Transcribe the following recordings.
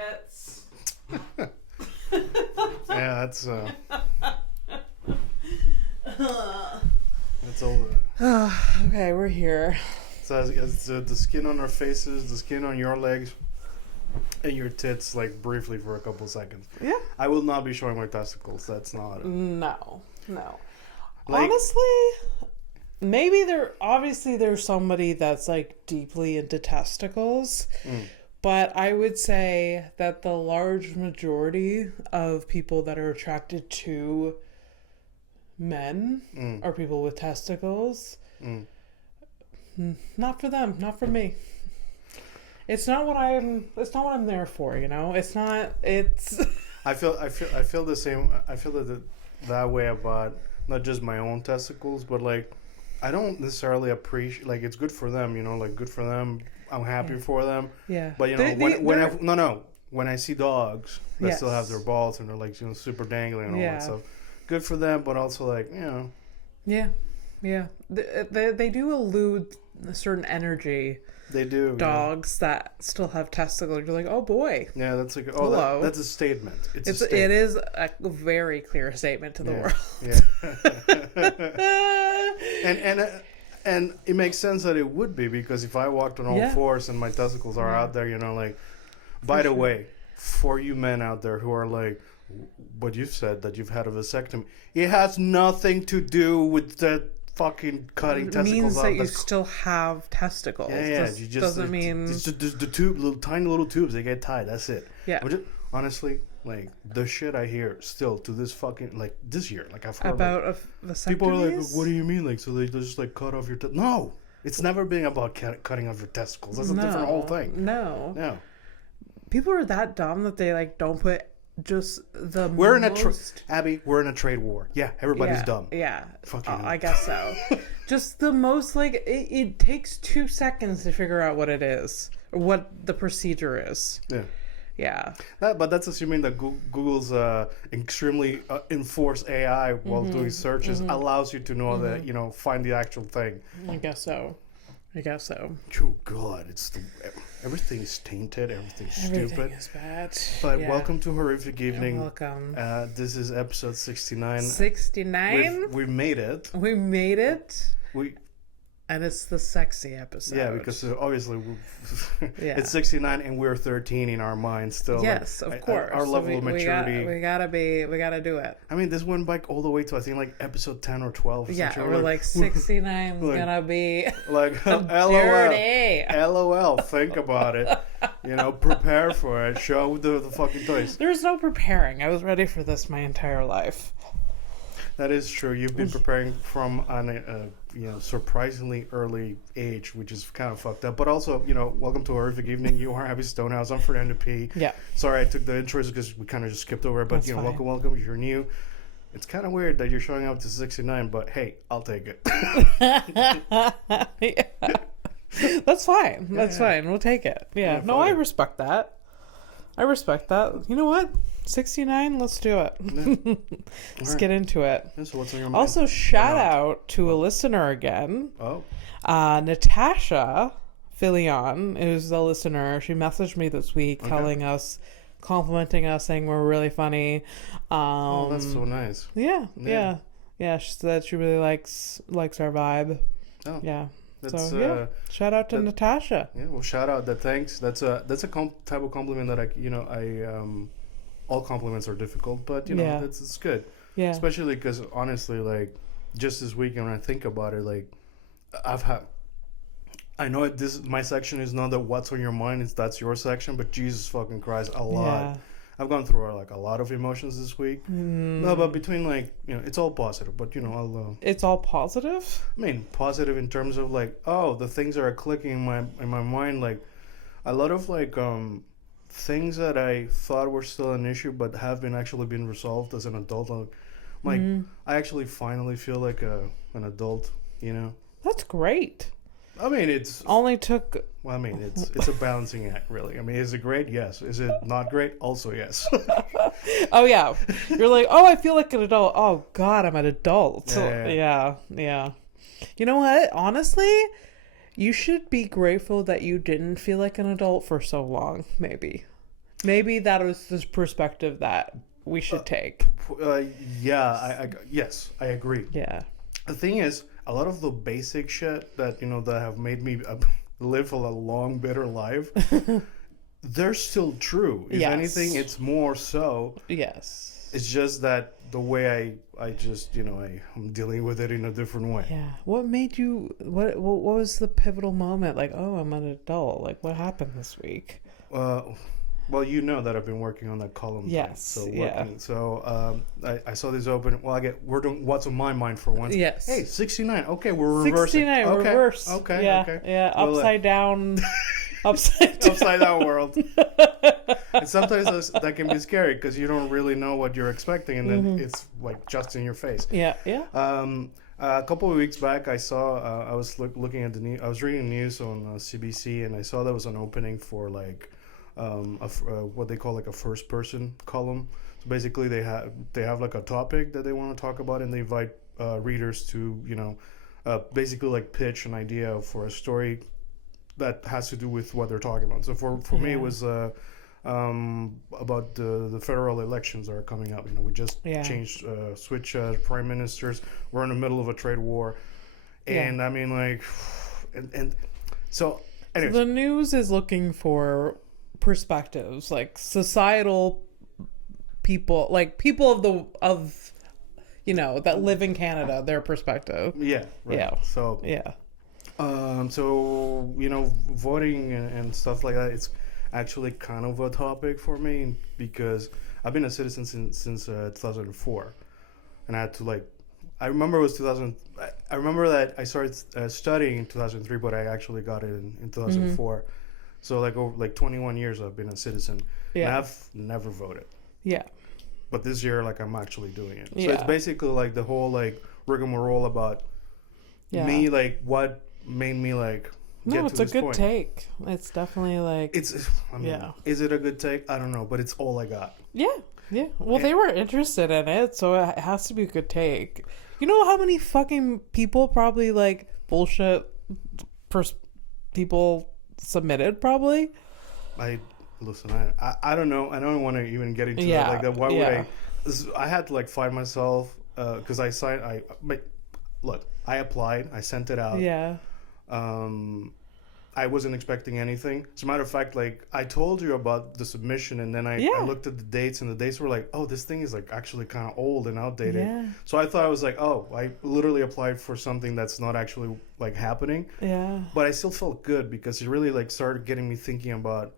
tits. Yeah, that's all. Okay, we're here. So it's the skin on our faces, the skin on your legs, and your tits, like briefly for a couple seconds. Yeah. I will not be showing my testicles. That's not. No. Like, honestly, maybe there's somebody that's like deeply into testicles. But I would say that the large majority of people that are attracted to men are people with testicles. Not for them, not for me. It's not what I'm there for, you know? It's I feel the same. I feel that way about not just my own testicles, but like I don't necessarily appreciate, like, it's good for them, you know, like good for them. I'm happy for them. Yeah. But you know, when I see dogs that still have their balls and they're like, you know, super dangling and all that stuff, good for them. But also like, you know. Yeah. They do elude a certain energy. They do. Dogs that still have testicles. You're like, oh boy. Yeah, that's like, hello. That's a statement. It is a very clear statement to the world. And it makes sense that it would be, because if I walked on all fours and my testicles are out there, you know, like, by the way, for you men out there who are like, what you've said that you've had a vasectomy, it has nothing to do with the fucking cutting testicles out. It means that you still have testicles. Yeah. You just doesn't mean it's just the tube, tiny little tubes. They get tied. That's it. Yeah. Honestly, like the shit I hear still to this fucking, like, this year, like I've heard about vasectomies. People are like, what do you mean? Like, so they just like cut off your no. It's never been about cutting off your testicles. That's a different whole thing. No. People are that dumb that they like don't put just the. Abby, we're in a trade war. Yeah, everybody's dumb. Yeah, fucking. I guess so. Just the most, like, it takes 2 seconds to figure out what it is or what the procedure is. Yeah. But that's assuming that Google's extremely enforced AI while doing searches allows you to know that, you know, find the actual thing. I guess so. Oh God, everything is tainted. Everything's stupid. Everything is bad. But welcome to Horrific Evening. You're welcome. This is episode 69. 69. We made it. And it's the sexy episode. Yeah, because obviously it's 69 and we're 13 in our minds still. Yes, like, of course. Our level of maturity. We gotta do it. I mean, this went back all the way to, I think, like episode 10 or 12. Yeah, we're like 69 is gonna be like dirty. LOL. Think about it. You know, prepare for it. Show the fucking toys. There's no preparing. I was ready for this my entire life. That is true. You've been preparing from an surprisingly early age, which is kind of fucked up. But also, you know, welcome to Horrific Evening. You are Abby Stonehouse. I'm Fernando P. Yeah. Sorry, I took the intros because we kind of just skipped over it. But, That's you know, fine. welcome. If you're new, it's kind of weird that you're showing up to 69, but hey, I'll take it. That's fine. That's fine. We'll take it. Yeah. No, I respect that. You know what? 69, let's do it. Yeah. Let's get into it. Yeah, so what's on your mind? Also, shout out to a listener again. Oh. Natasha Filion is the listener. She messaged me this week complimenting us, saying we're really funny. That's so nice. Yeah. She said she really likes our vibe. Oh. Yeah. Shout out to Natasha. Yeah, well, shout out. Thanks. That's a type of compliment that I all compliments are difficult, but you know, it's good. Yeah. Especially because honestly, like, just this weekend when I think about it, like, I know my section is not the what's on your mind, that's your section, but Jesus fucking Christ, a lot. Yeah. I've gone through like a lot of emotions this week. No, but between, like, you know, it's all positive, but you know, it's all positive? I mean, positive in terms of like, the things that are clicking in my mind, like a lot of like things that I thought were still an issue but have actually been resolved as an adult. Like, I actually finally feel like an adult, you know? That's great. I mean, it's only took. Well, I mean, it's a balancing act, really. I mean, is it great? Yes. Is it not great? Also, yes. Oh yeah, you're like, I feel like an adult. Oh God, I'm an adult. Yeah. You know what? Honestly, you should be grateful that you didn't feel like an adult for so long. Maybe Maybe that was the perspective that we should take. Yes, I agree. Yeah. The thing is, a lot of the basic shit that that have made me live a long, bitter life, they're still true. If anything, it's more so. Yes. It's just that the way I just I'm dealing with it in a different way. Yeah. What made you? What was the pivotal moment? Like, oh, I'm an adult. Like, what happened this week? Well, you know that I've been working on that column. Yes. Thing. So I saw this open. Well, we're doing what's on my mind for once. Yes. Hey, 69. Okay, we're reversing. 69 okay. reverse. Okay. Yeah. Okay. Yeah. Well, upside down. Upside down world. And sometimes that can be scary because you don't really know what you're expecting, and then it's like just in your face. Yeah. Yeah. A couple of weeks back, I saw I was looking at the news. I was reading the news on CBC, and I saw there was an opening for like what they call like a first person column. So basically, they have like a topic that they want to talk about, and they invite readers to basically like pitch an idea for a story that has to do with what they're talking about. So for me, it was about the federal elections that are coming up. We just changed, switch prime ministers. We're in the middle of a trade war, and I mean, like, and so. Anyways. So the news is looking for perspectives, like societal people, like people of that live in Canada, their perspective. Yeah. Right. Yeah. So. Yeah. So voting and stuff like that, it's actually kind of a topic for me because I've been a citizen since 2004, and I had to I remember it was 2000. I remember that I started studying in 2003, but I actually got it in 2004. So over 21 years I've been a citizen. Yeah. And I've never voted. Yeah. But this year I'm actually doing it. So Yeah. it's basically the whole rigmarole about me, what made me no, it's a good take. It's definitely is it a good take? I don't know, but it's all I got. Yeah. Well, they were interested in it, so it has to be a good take. You know how many fucking people probably bullshit people submitted probably? I don't know. I don't want to even get into that like that. Why would I had to find myself because I applied, I sent it out. Yeah. I wasn't expecting anything. As a matter of fact, I told you about the submission, and then I looked at the dates, and the dates were oh, this thing is actually kind of old and outdated. Yeah. So I thought I was oh, I literally applied for something that's not actually happening. Yeah. But I still felt good because it really started getting me thinking about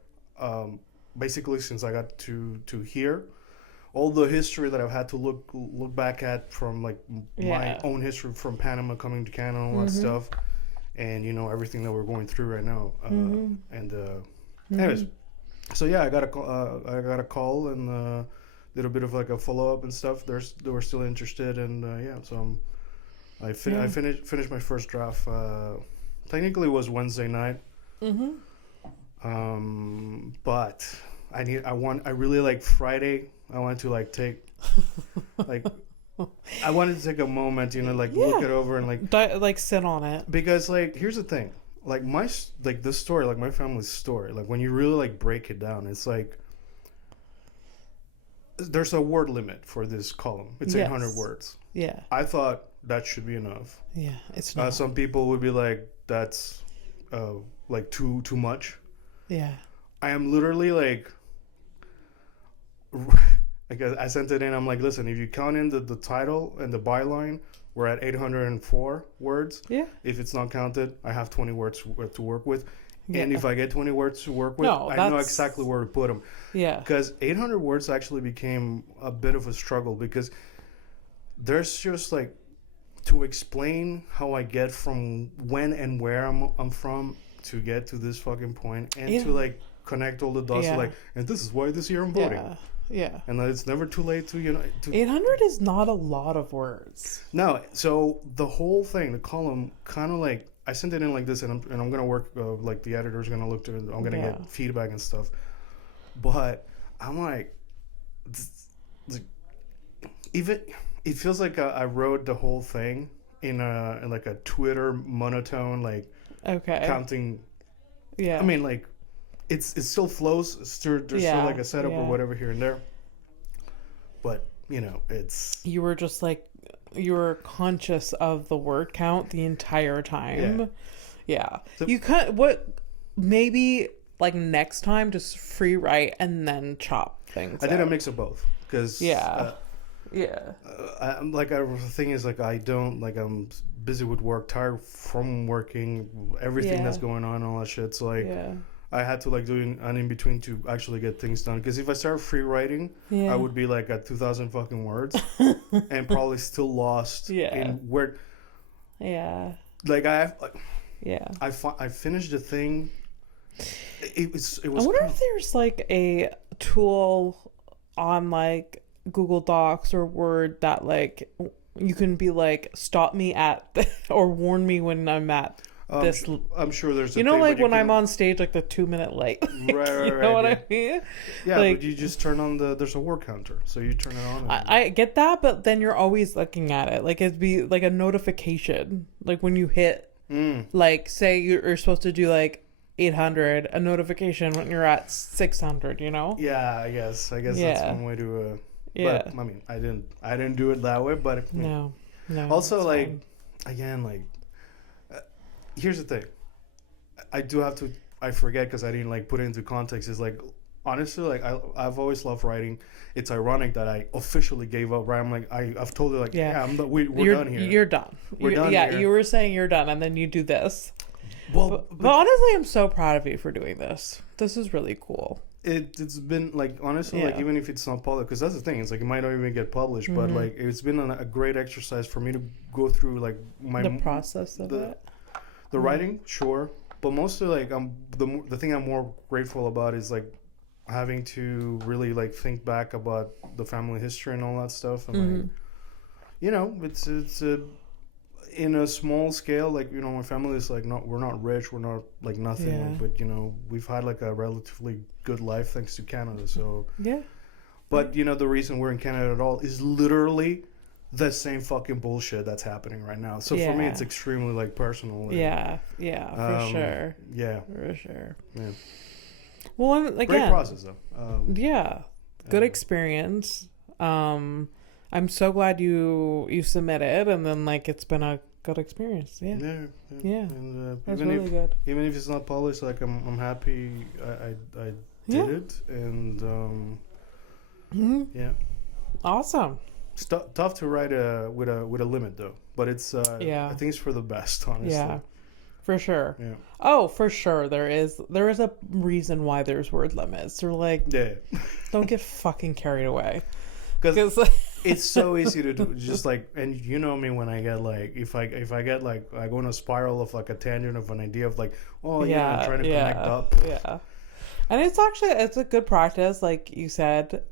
basically since I got to here, all the history that I've had to look back at from my own history from Panama coming to Canada and all that stuff. And everything that we're going through right now, anyways, so I got a call and did a bit of a follow up and stuff. They were still interested, and so I finished my first draft. Technically, it was Wednesday night. But I really Friday. I wanted to take I wanted to take a moment, look it over and sit on it. Because here's the thing, my this story, my family's story, when you really break it down, it's there's a word limit for this column. It's 800 words. Yeah. I thought that should be enough. Yeah, it's not. Some people would be that's too much. Yeah. I am literally I sent it in. I'm listen, if you count in the title and the byline, we're at 804 words. Yeah. If it's not counted, I have 20 words to work with. Yeah. And if I get 20 words to work with, I know exactly where to put them. Yeah. Because 800 words actually became a bit of a struggle because there's just to explain how I get from when and where I'm from to get to this fucking point and to connect all the dots. And this is why this year I'm voting. Yeah. Yeah. And it's never too late to 800 is not a lot of words. No. So the whole thing, the column, kind of I sent it in this, and I'm gonna work. The editor's gonna look through it. I'm gonna get feedback and stuff. But I'm even it feels I wrote the whole thing in a Twitter monotone, okay, counting. Yeah. I mean, it still flows. There's still like a setup or whatever here and there. But, it's... You were just like, you were conscious of the word count the entire time. Yeah. So, you maybe like next time just free write and then chop things I did a mix of both. Because... the thing is, like, I don't, like, I'm busy with work, tired from working, everything that's going on, all that shit. So, like, I had to, like, do an in-between to actually get things done. Because if I started free writing, I would be, like, at 2,000 fucking words and probably still lost in where... Yeah. Like, I finished the thing. It was I wonder if there's, like, a tool on, like, Google Docs or Word that, like, you can be like, stop me at or warn me when I'm at this. I'm sure there's like when I'm on stage, like the 2-minute late. Right, you know what I mean? Yeah, like, but you just turn on there's a word counter, so you turn it on. I get that, but then you're always looking at it. Like, it'd be like a notification. Like when you hit, like, say you're supposed to do like 800, a notification when you're at 600, Yeah, I guess that's one way to... But, I mean, I didn't do it that way, but... No. Also, like, fine. Again, like... here's the thing. I forget because I didn't, like, put it into context. Is like, honestly, like, I've always loved writing. It's ironic that I officially gave up, right? I'm like, I've told her, like, we're done here. You're done. We're done here. You were saying you're done, and then you do this. Well, but honestly, I'm so proud of you for doing this. This is really cool. It's been, like, honestly, like, even if it's not published, because that's the thing, it's like it might not even get published, but, like, it's been a great exercise for me to go through, like, the process of it. The writing, sure, but mostly, like, the thing I'm more grateful about is, like, having to really, like, think back about the family history and all that stuff, and like, it's in a small scale, like, my family is, like, we're not rich, we're not, like, nothing, like, but, we've had, like, a relatively good life thanks to Canada, so but the reason we're in Canada at all is literally the same fucking bullshit that's happening right now. So for me, it's extremely, like, personal. For sure. Yeah, for sure. Yeah. Well, again, great process though. Good experience. I'm so glad you submitted, and then, like, it's been a good experience. Yeah. And, that's really good. Even if it's not polished, like, I'm happy I did it, and awesome. It's tough to write with a limit though, but it's I think it's for the best, honestly. Yeah, for sure. Yeah. Oh, for sure. There is a reason why there's word limits. They're like, don't get fucking carried away. Because it's so easy to do. Just like, and you know me when I get, like, if I get, like, I go in a spiral of, like, a tangent of an idea of, like, I'm trying to connect up. Yeah. And it's a good practice, like you said.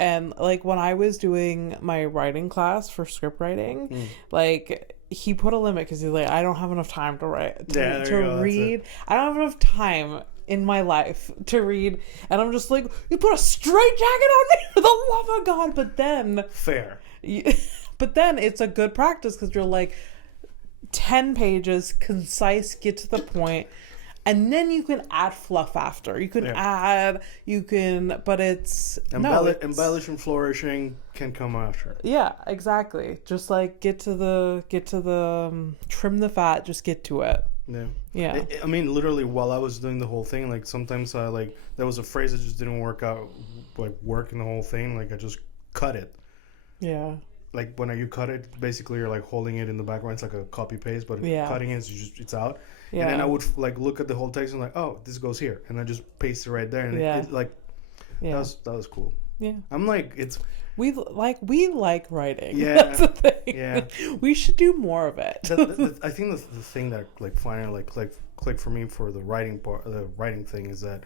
And, like, when I was doing my writing class for script writing, like, he put a limit because he's like, I don't have enough time to write, to read. I don't have enough time in my life to read. And I'm just like, you put a straight jacket on me, for the love of God. But then... Fair. But then it's a good practice because you're like, 10 pages, concise, get to the point. And then you can add fluff after. You can but it's... embellish and flourishing can come after. Yeah, exactly. Just, like, get to the trim the fat, just get to it. Yeah. I mean, literally, while I was doing the whole thing, like, sometimes I, like, there was a phrase that just didn't work out, like, working the whole thing. Like, I just cut it. Yeah. Like, when you cut it, basically you're, like, holding it in the background. It's like a copy paste, but cutting it, it's out. Yeah. And then I would, like, look at the whole text and, like, oh, this goes here, and I just paste it right there, and it that was cool. Yeah. I'm like, it's... We like writing. Yeah. That's the thing. Yeah. We should do more of it. I think the thing that, like, finally, like, clicked for me for the writing part, the writing thing, is that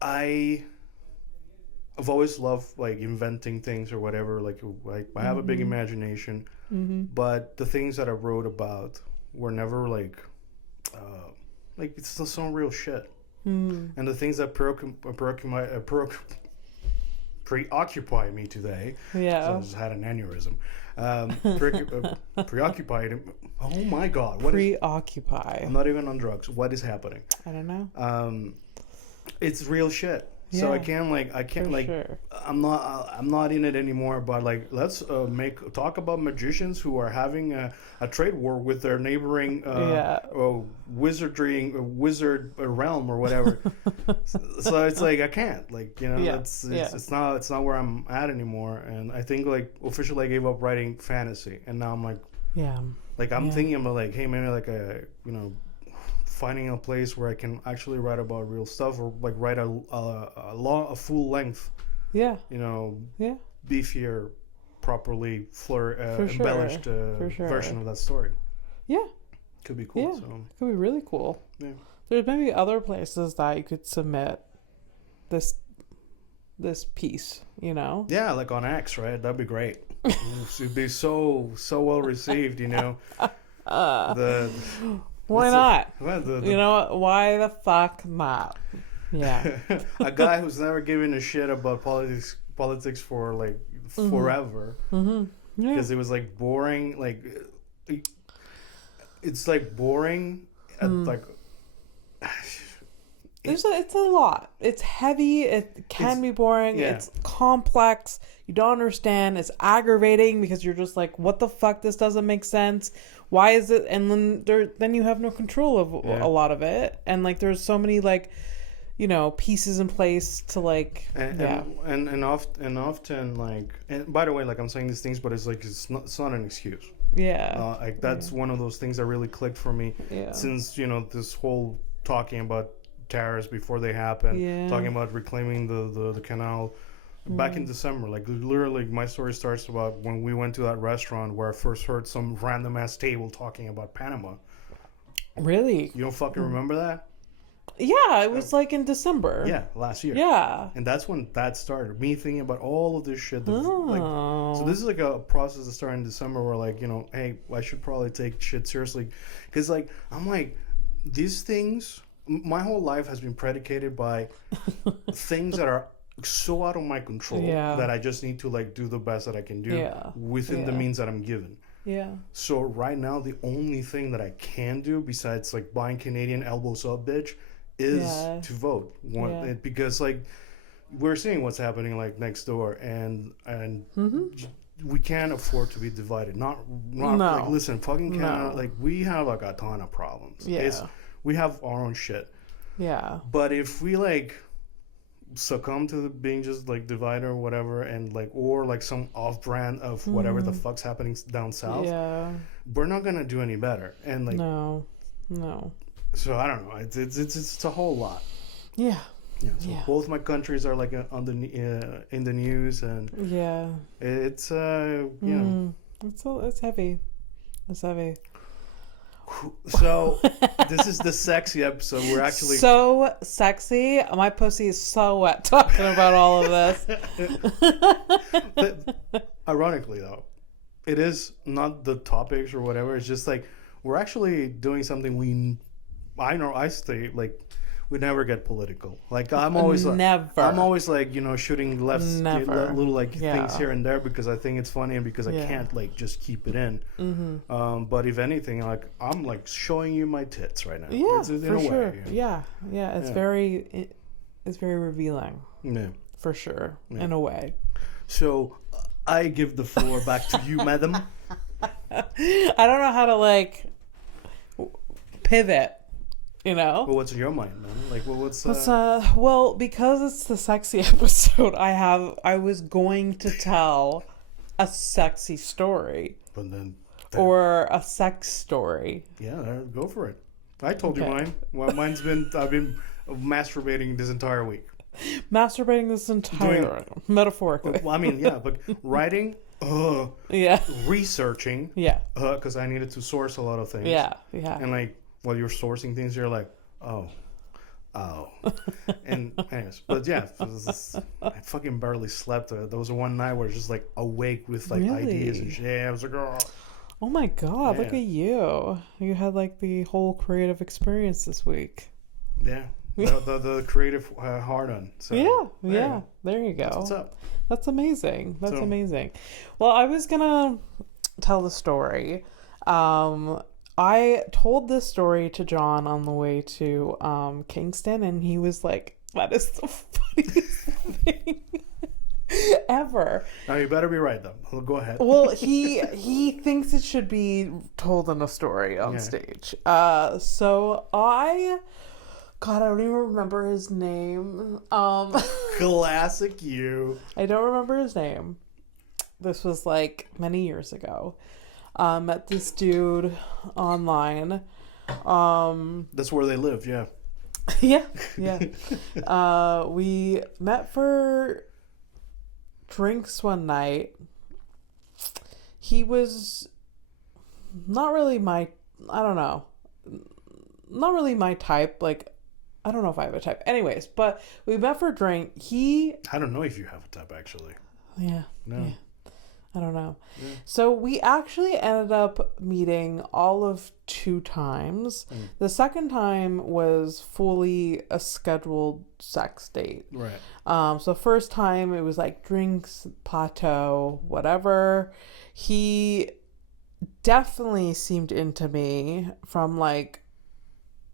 I've always loved, like, inventing things or whatever. Like I have a big imagination, but the things that I wrote about were never, like it's still some real shit. And the things that preoccupy me today. Yeah. So I just had an aneurysm. Preoccupied. Oh my God! Preoccupy. I'm not even on drugs. What is happening? I don't know. It's real shit. So Yeah, I can't for like sure. I'm not in it anymore. But like let's talk about magicians who are having a trade war with their neighboring wizard realm or whatever. So it's like I can't it's not where I'm at anymore. And I think like officially I gave up writing fantasy, and now I'm like I'm thinking about like, hey, maybe like finding a place where I can actually write about real stuff, or like write a full length, beefier, properly embellished version of that story. Yeah, could be cool. Yeah, so. It could be really cool. Yeah, there's maybe other places that you could submit this piece. Yeah, like on X, right? That'd be great. It'd be so well received. Why not? Why the fuck not? Yeah. A guy who's never given a shit about politics for like forever. Mm-hmm. Yeah. Because it was like boring. Like it's like boring. Like it's a lot. It's heavy. It can be boring. Yeah. It's complex. You don't understand. It's aggravating because you're just like, what the fuck? This doesn't make sense. Why is it? And then you have no control of a lot of it. And like, there's so many like, pieces in place to like, and often like, and by the way, like I'm saying these things, but it's like it's not an excuse. Yeah. Like that's one of those things that really clicked for me. Yeah. Since this whole talking about terrorists before they happen, talking about reclaiming the canal. Back in December, like literally my story starts about when we went to that restaurant where I first heard some random ass table talking about Panama. Really? You don't fucking remember that? Yeah, it was like in December. Yeah, last year. Yeah. And that's when that started. Me thinking about all of this shit. So this is like a process that started in December where like, hey, I should probably take shit seriously. Because like, I'm like, these things, my whole life has been predicated by things that are so out of my control that I just need to like do the best that I can do within the means that I'm given. Yeah. So right now the only thing that I can do besides like buying Canadian elbows up bitch is to vote. Because like we're seeing what's happening like next door and we can't afford to be divided. Not like listen, fucking Canada, like we have like a ton of problems. Yeah. We have our own shit. Yeah. But if we like succumb to being just like divided or whatever, and like or like some off-brand of whatever the fuck's happening down south, we're not gonna do any better. And like no. So I don't know. It's a whole lot. Yeah. So both my countries are like on the in the news, and it's it's heavy. It's heavy. So this is the sexy episode. We're actually so sexy. My pussy is so wet talking about all of this. Ironically though, it is not the topics or whatever. It's just like we're actually doing something I say like we never get political. Like I'm always like shooting little like things here and there because I think it's funny and because I can't like just keep it in. But if anything, like I'm like showing you my tits right now. Yeah, it's, in for a sure. Way, Yeah. It's very revealing. Yeah, for sure. Yeah. In a way. So I give the floor back to you, madam. I don't know how to like pivot. Well, what's in your mind, man? Like, what's well, because it's the sexy episode, I was going to tell a sexy story. But then or a sex story. Yeah, go for it. I told you mine. Well, I've been masturbating this entire week. Masturbating this entire metaphorically. Well, I mean, but writing, researching, because I needed to source a lot of things. Yeah. And like while you're sourcing things, you're like, oh. And anyways, but I fucking barely slept. There was one night where I was just like awake with like ideas and shit. Yeah, I was like, oh my god, look at you. You had like the whole creative experience this week. Yeah. the creative hard-on. So, yeah. There you go. That's what's up. That's amazing. That's amazing. Well, I was gonna tell the story. I told this story to John on the way to Kingston, and he was like, "That is the funniest thing ever." Now you better be right though. Well, go ahead. Well, he thinks it should be told in a story on stage. So God, I don't even remember his name. Classic you. I don't remember his name. This was like many years ago. Met this dude online. That's where they live, yeah. Yeah. We met for drinks one night. He was not really my type. Like, I don't know if I have a type. Anyways, but we met for a drink. I don't know if you have a type, actually. Yeah. No. Yeah. I don't know. Yeah. So we actually ended up meeting all of 2 times. The second time was fully a scheduled sex date. Right. So first time it was like drinks, plateau, whatever. He definitely seemed into me from like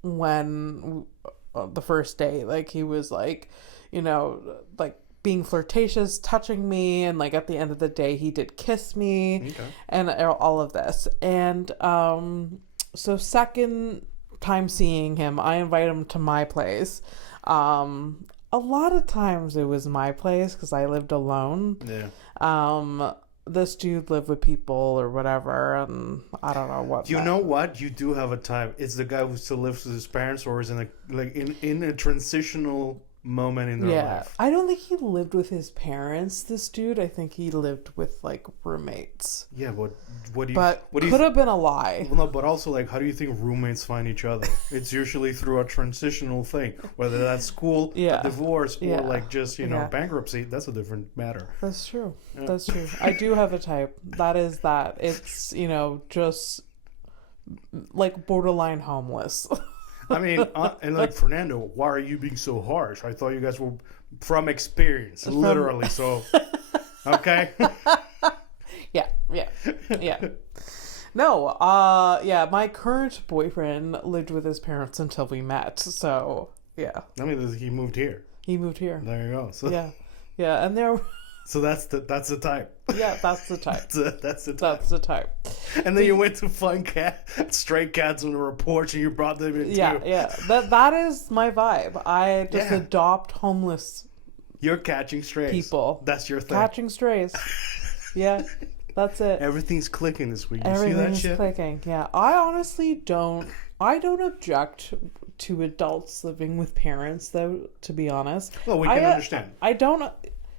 when the first date. Like he was like, like being flirtatious, touching me, and like at the end of the day he did kiss me. Okay. And all of this. And so second time seeing him, I invite him to my place. A lot of times it was my place because I lived alone. Yeah. This dude lived with people or whatever, and I don't know what. You know what? You do have a type. It's the guy who still lives with his parents or is in a transitional moment in their life. I don't think he lived with his parents, this dude. I think he lived with like roommates. Yeah, but what could have been a lie. Well, no, but also like, how do you think roommates find each other? It's usually through a transitional thing, whether that's school, a divorce, or like just bankruptcy. That's a different matter. That's true. Yeah. That's true. I do have a type. That is that. It's just like borderline homeless. I mean, and like, Fernando, why are you being so harsh? I thought you guys were from experience, literally. So, okay. Yeah. No, my current boyfriend lived with his parents until we met. So, yeah. I mean, he moved here. He moved here. There you go. So, yeah, and there. So that's the type. Yeah, that's the type. That's the type. That's the type. And then you went to find stray cats on the porch and you brought them in too. Yeah. That is my vibe. I just adopt homeless. You're catching strays. People. That's your thing. Catching strays. Yeah, that's it. Everything's clicking this week. You see that shit? Everything's clicking. Yeah, I honestly don't. I don't object to adults living with parents, though. To be honest. Well, we can understand. I don't.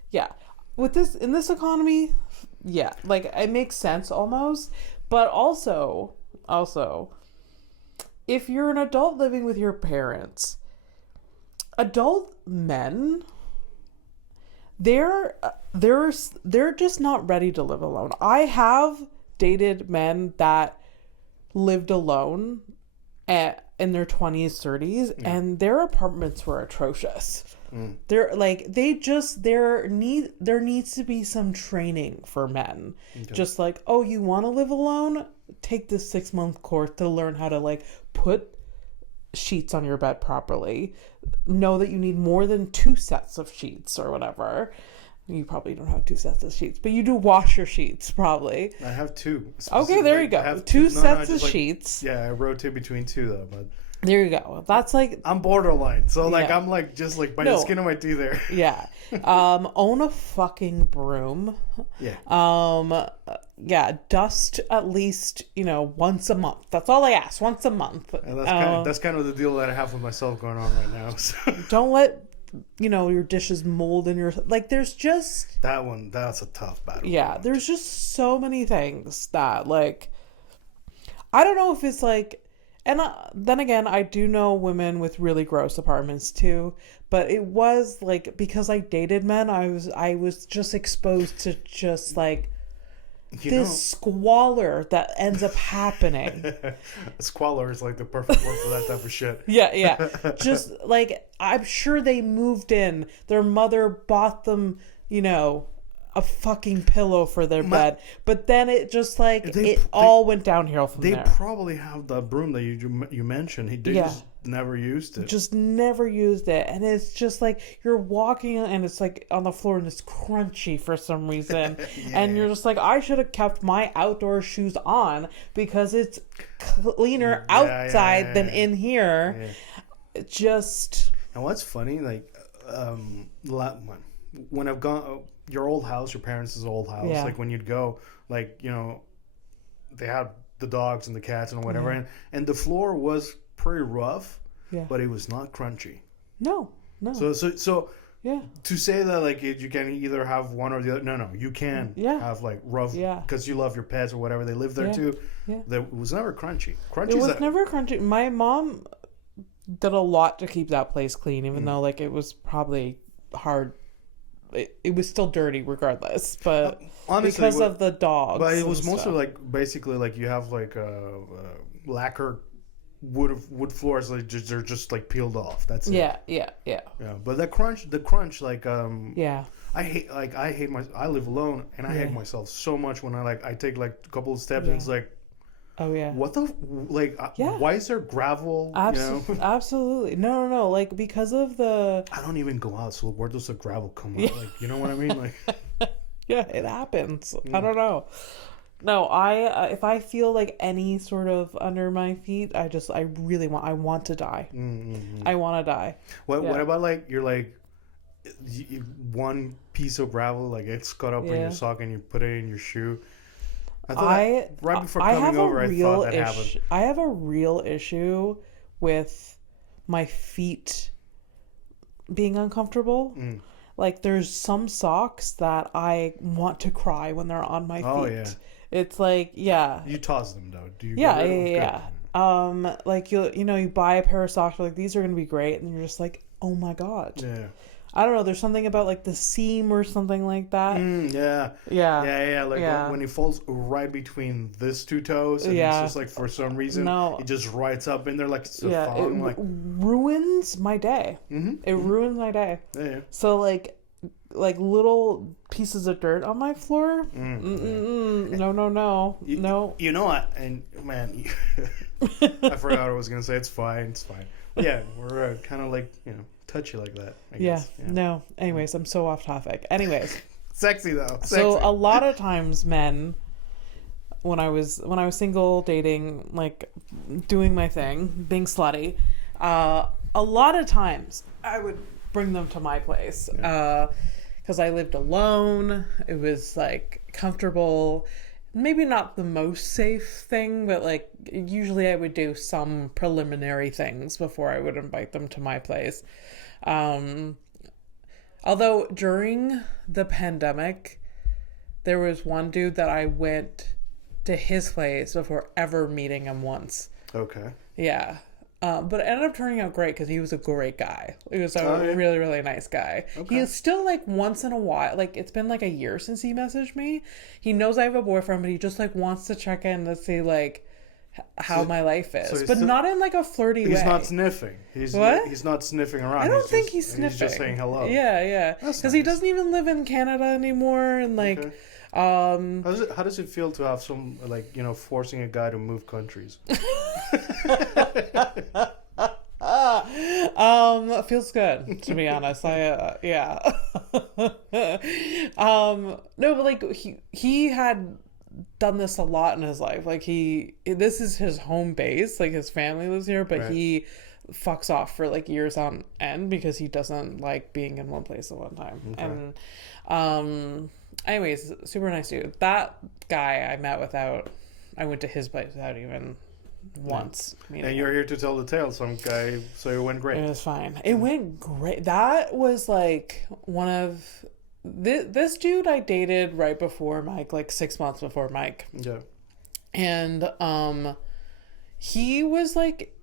Yeah. With in this economy, yeah, like it makes sense almost, but also, if you're an adult living with your parents, adult men, they're just not ready to live alone. I have dated men that lived alone in their 20s, 30s, and their apartments were atrocious. They're like there needs to be some training for men. Okay. Just like, oh, you want to live alone? Take this 6-month course to learn how to like put sheets on your bed properly. Know that you need more than 2 sets of sheets or whatever. You probably don't have 2 sets of sheets, but you do wash your sheets probably. I have 2. Okay, there you go. I have 2 sets of sheets. Yeah, I rotate between 2 though, but. There you go. That's like I'm borderline, so like I'm like just like by the skin of my teeth there. Yeah. Own a fucking broom. Yeah. Yeah. Dust at least once a month. That's all I ask. Once a month. And that's kind of the deal that I have with myself going on right now. So. Don't let your dishes mold in your like. There's just that's a tough battle. Yeah. There's just so many things that like. I don't know if it's like. And then again, I do know women with really gross apartments too. But it was like because I dated men, I was just exposed to just like this squalor that ends up happening. Squalor is like the perfect word for that type of shit. Yeah. Just like, I'm sure they moved in. Their mother bought them, a fucking pillow for their bed. But then it just like, all went downhill from there. They probably have the broom that you mentioned. They just never used it. Just never used it. And it's just like, you're walking and it's like on the floor and it's crunchy for some reason. And you're just like, I should have kept my outdoor shoes on because it's cleaner outside than in here. Yeah. Just... And what's funny, like, when I've gone... your old house, your parents' old house, like when you'd go, like, they had the dogs and the cats and whatever, and the floor was pretty rough, but it was not crunchy. No. So to say that, like, you can either have one or the other, no, you can have, like, rough, because you love your pets or whatever, they live there too. It was never crunchy. It was never crunchy. My mom did a lot to keep that place clean, even though, like, it was probably hard. It was still dirty regardless, but honestly, because of the dogs. But it was mostly like, basically, like, you have like lacquer wood floors, like they're just like peeled off. That's it. Yeah. But the crunch, like I live alone and I hate myself so much when I take like a couple of steps and it's like, oh yeah, what the why is there gravel? Absolutely, no, like, because of the... I don't even go out, so where does the gravel come out? Like, you know what I mean? Like, yeah, it happens. I don't know. No, I if I feel like any sort of under my feet, I want to die. I want to die. What about, like, you're like, one piece of gravel, like, it's cut up in your sock and you put it in your shoe? Right before coming over, I thought that happened. I have a real issue with my feet being uncomfortable. Like, there's some socks that I want to cry when they're on my feet. Oh, yeah. It's like, You toss them, though. Do you? Yeah. Like, you buy a pair of socks, you're like, these are going to be great. And you're just like, oh my God. Yeah. I don't know. There's something about, like, the seam or something like that. Yeah. Like when it falls right between these two toes, and it's just like, for some reason, it just rides up in there like it's a thong. It ruins my day. It ruins my day. Yeah. So like little pieces of dirt on my floor. No. You know what? And man, I forgot what I was gonna say. It's fine. Yeah, we're kind of like touchy like that, I guess. No. Anyways, I'm so off topic. Anyways. Sexy though. So a lot of times men, when I was single, dating, like doing my thing, being slutty, a lot of times I would bring them to my place. Because I lived alone. It was like comfortable. Maybe not the most safe thing, but like usually I would do some preliminary things before I would invite them to my place. Although during the pandemic, there was one dude that I went to his place before ever meeting him once. Okay. Yeah. But it ended up turning out great because he was a great guy. He was a really, really nice guy. Okay. He is still, like, once in a while, like, it's been like a year since he messaged me. He knows I have a boyfriend, but he just, like, wants to check in to see, like, how my life is. But not in, like, a flirty way. He's not sniffing. He's not sniffing around. I don't think he's sniffing. He's just saying hello. Yeah. Because he doesn't even live in Canada anymore, and, like... Okay. How does it feel to have some, like, forcing a guy to move countries? It feels good, to be honest. No, but like he had done this a lot in his life. Like this is his home base. Like his family lives here, but he fucks off for like years on end because he doesn't like being in one place at one time. Okay. And anyways, super nice dude. That guy I went to his place without even once. And you're here to tell the tale, so it went great. It was fine. It went great. That was like one of this dude I dated right before Mike, like 6 months before Mike. Yeah. And he was like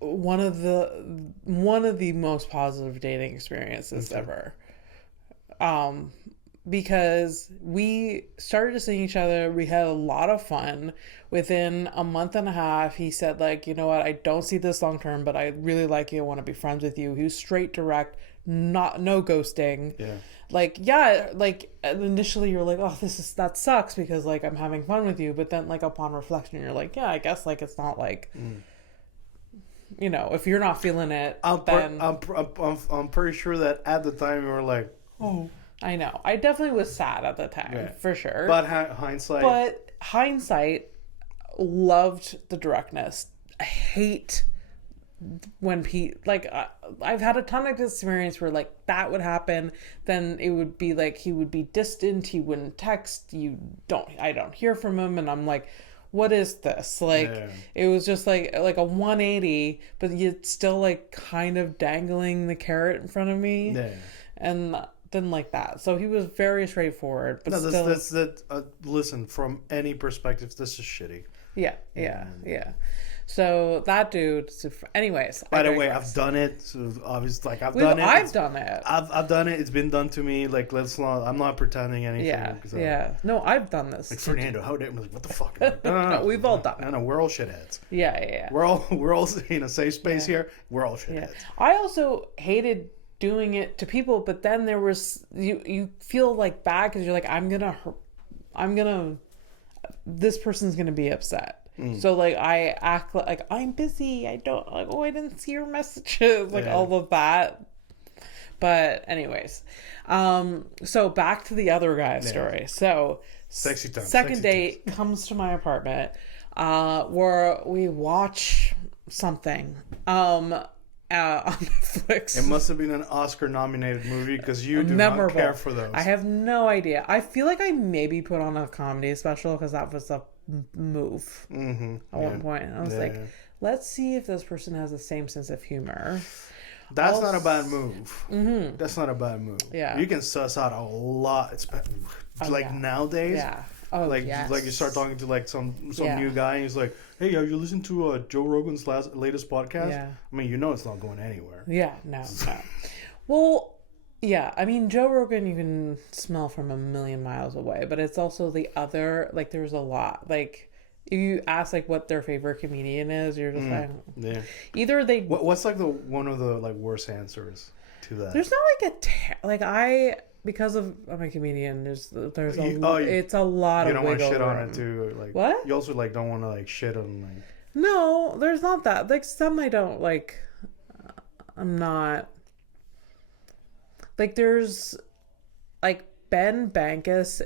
one of the most positive dating experiences ever. because we started seeing each other. We had a lot of fun. Within a month and a half, he said, like, you know what, I don't see this long term, but I really like you. I want to be friends with you. He was straight, direct, no ghosting. Yeah. Like, yeah, like initially you're like, oh, that sucks because like I'm having fun with you. But then like upon reflection, you're like, yeah, I guess like it's not like, you know, if you're not feeling it, then I'm pretty sure that at the time you were like, oh. I know. I definitely was sad at the time, for sure. But hindsight, loved the directness. I hate when I've had a ton of experience where like that would happen. Then it would be like he would be distant. He wouldn't text. I don't hear from him, and I'm like, what is this? Like, it was just like a 180, but it's still like kind of dangling the carrot in front of me. Yeah. And didn't like that. So he was very straightforward, but listen, from any perspective, this is shitty. Yeah. So that dude. Anyways. By the way, I've done it. So obviously, like I've done it. I've done it. It's been done to me. Like I'm not pretending anything. Yeah. No, I've done this. Like Fernando, how dare you? Like, what the fuck? No, we've all done it. No, we're all shitheads. Yeah. We're all in a safe space here. We're all shitheads. Yeah. I also hated doing it to people, but then there was you feel like bad because you're like, I'm gonna this person's gonna be upset. So like I act like I'm busy, I didn't see your messages, like all of that. But anyways, so back to the other guy's story. So sexy time. Second date comes to my apartment where we watch something on Netflix. It must have been an Oscar-nominated movie because you do not care for those. I have no idea. I feel like I maybe put on a comedy special because that was a move at one point. I was like, let's see if this person has the same sense of humor. That's not a bad move. That's not a bad move. Yeah. You can suss out a lot. It's nowadays. Yeah. Oh, like you start talking to like some new guy and he's like, hey, you listen to Joe Rogan's latest podcast? Yeah. I mean, you know it's not going anywhere. Yeah, no. Well, yeah, I mean, Joe Rogan you can smell from a million miles away, but it's also the other, like there's a lot. Like if you ask like what their favorite comedian is, you're just like, either they... What's like one of the like worst answers to that? There's not like because of I'm a comedian. It's a lot of. You don't want to shit on it too. Like what? You also like don't want to like shit on like. No, there's not that. Like some I don't like. I'm not. Like there's, like Ben Bankus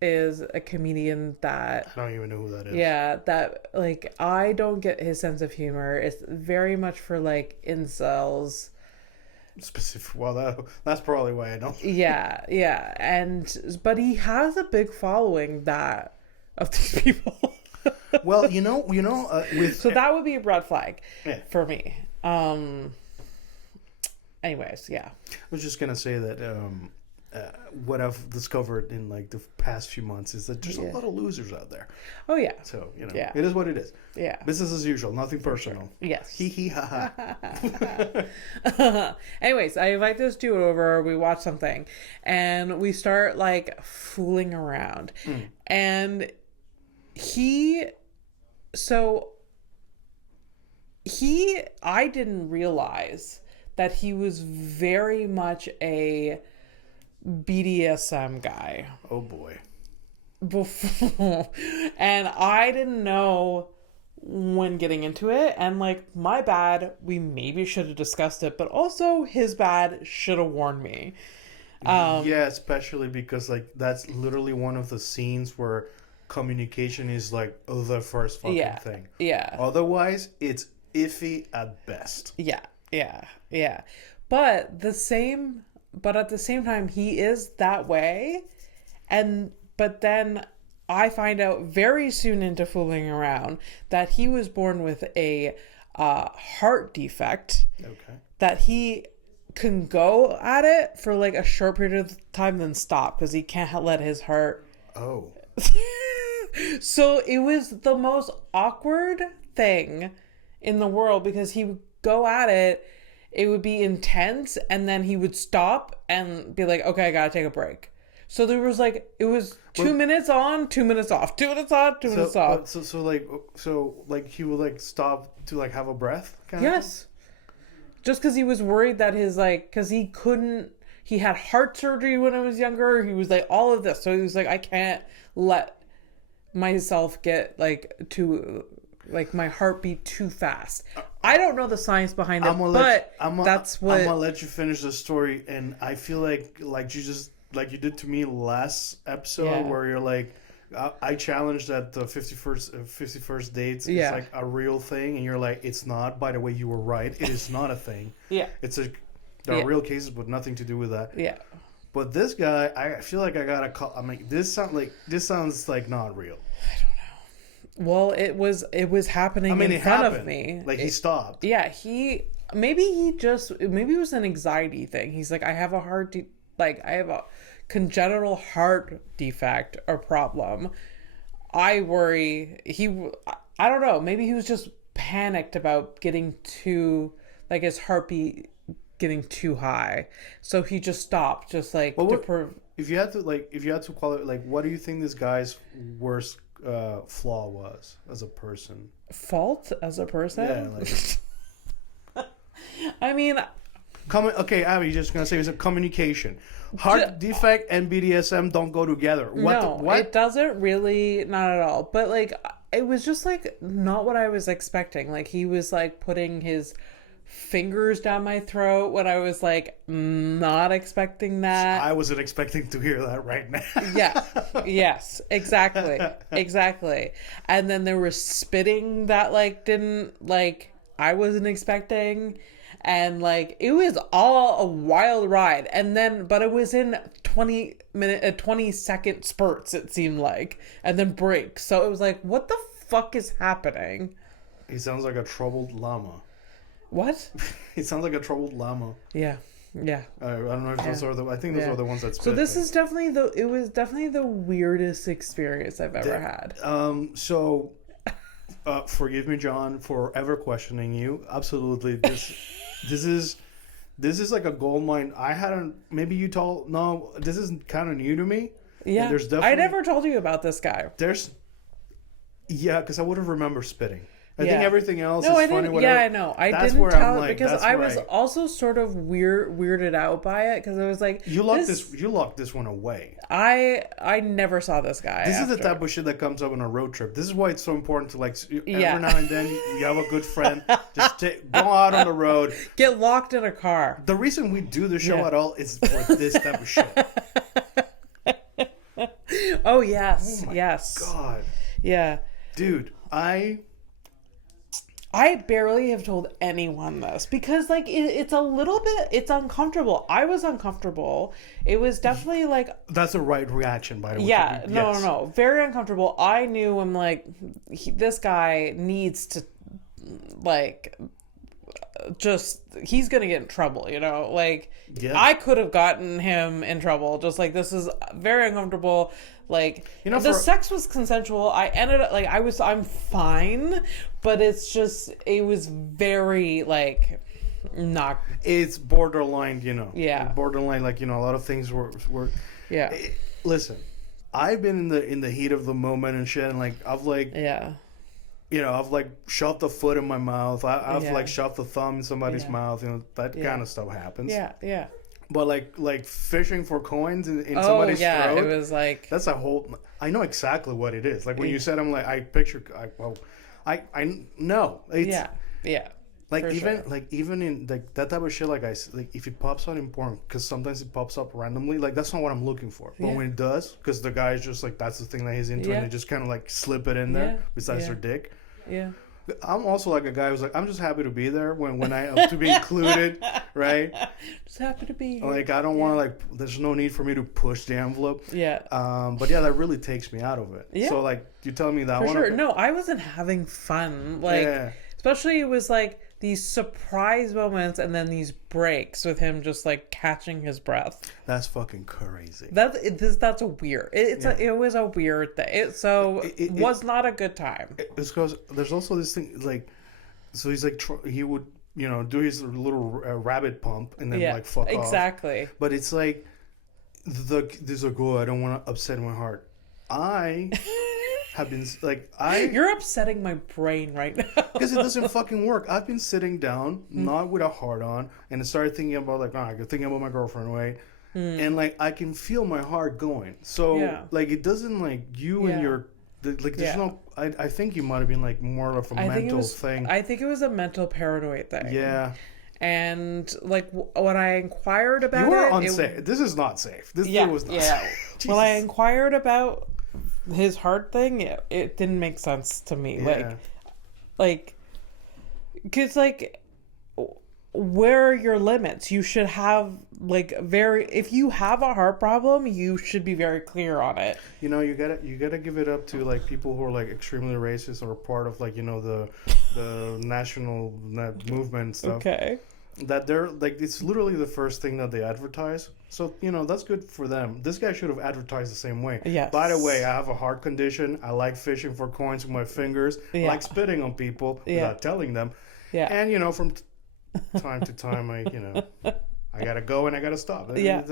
is a comedian that I don't even know who that is. Yeah, that like I don't get his sense of humor. It's very much for like incels. Specific. Well, that's probably why I don't. Yeah, but he has a big following of these people. Well, so that would be a red flag for me. Anyways, yeah. I was just gonna say that what I've discovered in like the past few months is that there's a lot of losers out there. Oh yeah. So it is what it is. Yeah. Business as usual, nothing personal. Sure. Yes. Hee hee ha ha. Anyways, I invite this dude over. We watch something, and we start like fooling around, and I didn't realize that he was very much a BDSM guy. Oh boy. Before, and I didn't know when getting into it, and like my bad, we maybe should have discussed it, but also his bad, should have warned me. Yeah, especially because like that's literally one of the scenes where communication is like the first fucking thing. Yeah. Otherwise, it's iffy at best. Yeah. But at the same time, he is that way, but then I find out very soon into fooling around that he was born with a heart defect. Okay. That he can go at it for like a short period of time, then stop because he can't let his heart. Oh. So it was the most awkward thing in the world because he would go at it. It would be intense, and then he would stop and be like, okay, I gotta take a break. So there was like, it was 2 minutes on, 2 minutes off, 2 minutes on, 2 minutes off. So he would like stop to like have a breath. Yes. Just because he was worried that because he had heart surgery when I was younger. He was like, all of this. So he was like, I can't let myself get like my heartbeat too fast. I don't know the science behind it, but that's what... I'm gonna let you finish the story, and I feel like you just, like you did to me last episode, where you're like, I challenged that the 51st dates is like a real thing, and you're like, it's not. By the way, you were right. It is not a thing. There are real cases, but nothing to do with that. Yeah. But this guy, I feel like I gotta call. I mean, this sounds like not real. I don't know. Well, it was happening in front of me. Like he stopped. Yeah, maybe it was an anxiety thing. He's like, I have a congenital heart defect or problem. I worry I don't know, maybe he was just panicked about getting too, like, his heartbeat getting too high, so he just stopped, just like, if you had to qualify, like, what do you think this guy's worst flaw was as a person? Fault as a person? Yeah, like I mean, okay, Abby, just gonna say it's a communication. Heart defect and BDSM don't go together. What? It doesn't really, not at all. But like, it was just like not what I was expecting. Like, he was like putting his fingers down my throat when I was like not expecting that. I wasn't expecting to hear that right now. Yeah. Yes. Exactly. And then there was spitting that I wasn't expecting. And like, it was all a wild ride. And then, but it was in 20-second spurts, it seemed like, and then breaks. So it was like, what the fuck is happening? He sounds like a troubled llama. What? He sounds like a troubled llama. Yeah. I don't know if those are I think those are the ones that spit. So this is definitely it was definitely the weirdest experience I've ever had. So forgive me, John, for ever questioning you. Absolutely. This is like a gold mine. This is kind of new to me. Yeah. I never told you about this guy. Because I would have remembered spitting. I think everything else is funny. Whatever. Yeah, I know. I didn't tell it because I was also sort of weirded out by it, because I was like, you locked this one away. I never saw this guy. This is the type of shit that comes up on a road trip. This is why it's so important to, like, every now and then you have a good friend, just go out on the road, get locked in a car. The reason we do the show at all is for this type of shit. Oh yes, oh my yes. God. Yeah, dude, I barely have told anyone this, because like it's a little bit, it's uncomfortable. I was uncomfortable. It was definitely like, that's a right reaction, by the way. Yeah, no, very uncomfortable. I knew I'm like, this guy needs to, like, just, he's gonna get in trouble, you know, like, I could have gotten him in trouble. Just like, this is very uncomfortable. Like, you know, the sex was consensual. I ended up, like, I'm fine, but it's just, it was very, like, not. It's borderline, you know. Yeah. Borderline, like, you know, a lot of things were. Yeah. Listen, I've been in the heat of the moment and shit, and like, I've like. Yeah. You know, I've like shoved a foot in my mouth. I've like shoved a thumb in somebody's mouth. You know, that kind of stuff happens. Yeah. But like fishing for coins in somebody's throat. It was like, that's a whole. I know exactly what it is. Like when you said, I'm like, I picture. I know. It's, yeah. Like even in like that type of shit. Like if it pops out in porn, because sometimes it pops up randomly. Like that's not what I'm looking for. But when it does, because the guy's just like, that's the thing that he's into, and they just kind of like slip it in there besides their dick. Yeah. I'm also like a guy who's like, I'm just happy to be there when I to be included, right? Just happy to be here. Like, I don't want to, like, there's no need for me to push the envelope. Yeah. But yeah, that really takes me out of it. Yeah. So like, you tell me that for one. Sure. No, I wasn't having fun. Like, especially it was like these surprise moments and then these breaks with him just like catching his breath. That's fucking crazy. That's a weird. It was a weird thing. It was not a good time. It's because there's also this thing, like, so he's like, he would, you know, do his little rabbit pump and then like fuck off. Exactly. But it's like, there's a goal. I don't want to upset my heart. I have been You're upsetting my brain right now. Because it doesn't fucking work. I've been sitting down, not with a heart on, and I started thinking about I could think about my girlfriend, right? And like I can feel my heart going. So like it doesn't like you and your there's no. I think you might have been like more of a mental thing. I think it was a mental paranoid thing. Yeah. And like when I inquired about you were unsafe. This is not safe. This thing was not safe. When I inquired about his heart thing, it didn't make sense to me. Yeah. Because like, where are your limits? You should have if you have a heart problem, you should be very clear on it. You know, you gotta give it up to like people who are like extremely racist or part of like, you know, the national movement stuff. Okay. That they're like, it's literally the first thing that they advertise. So, you know, that's good for them. This guy should have advertised the same way. Yes. By the way, I have a heart condition. I like fishing for coins with my fingers. I like spitting on people without telling them. Yeah. And, you know, from time to time, I gotta go and I gotta stop. Yeah.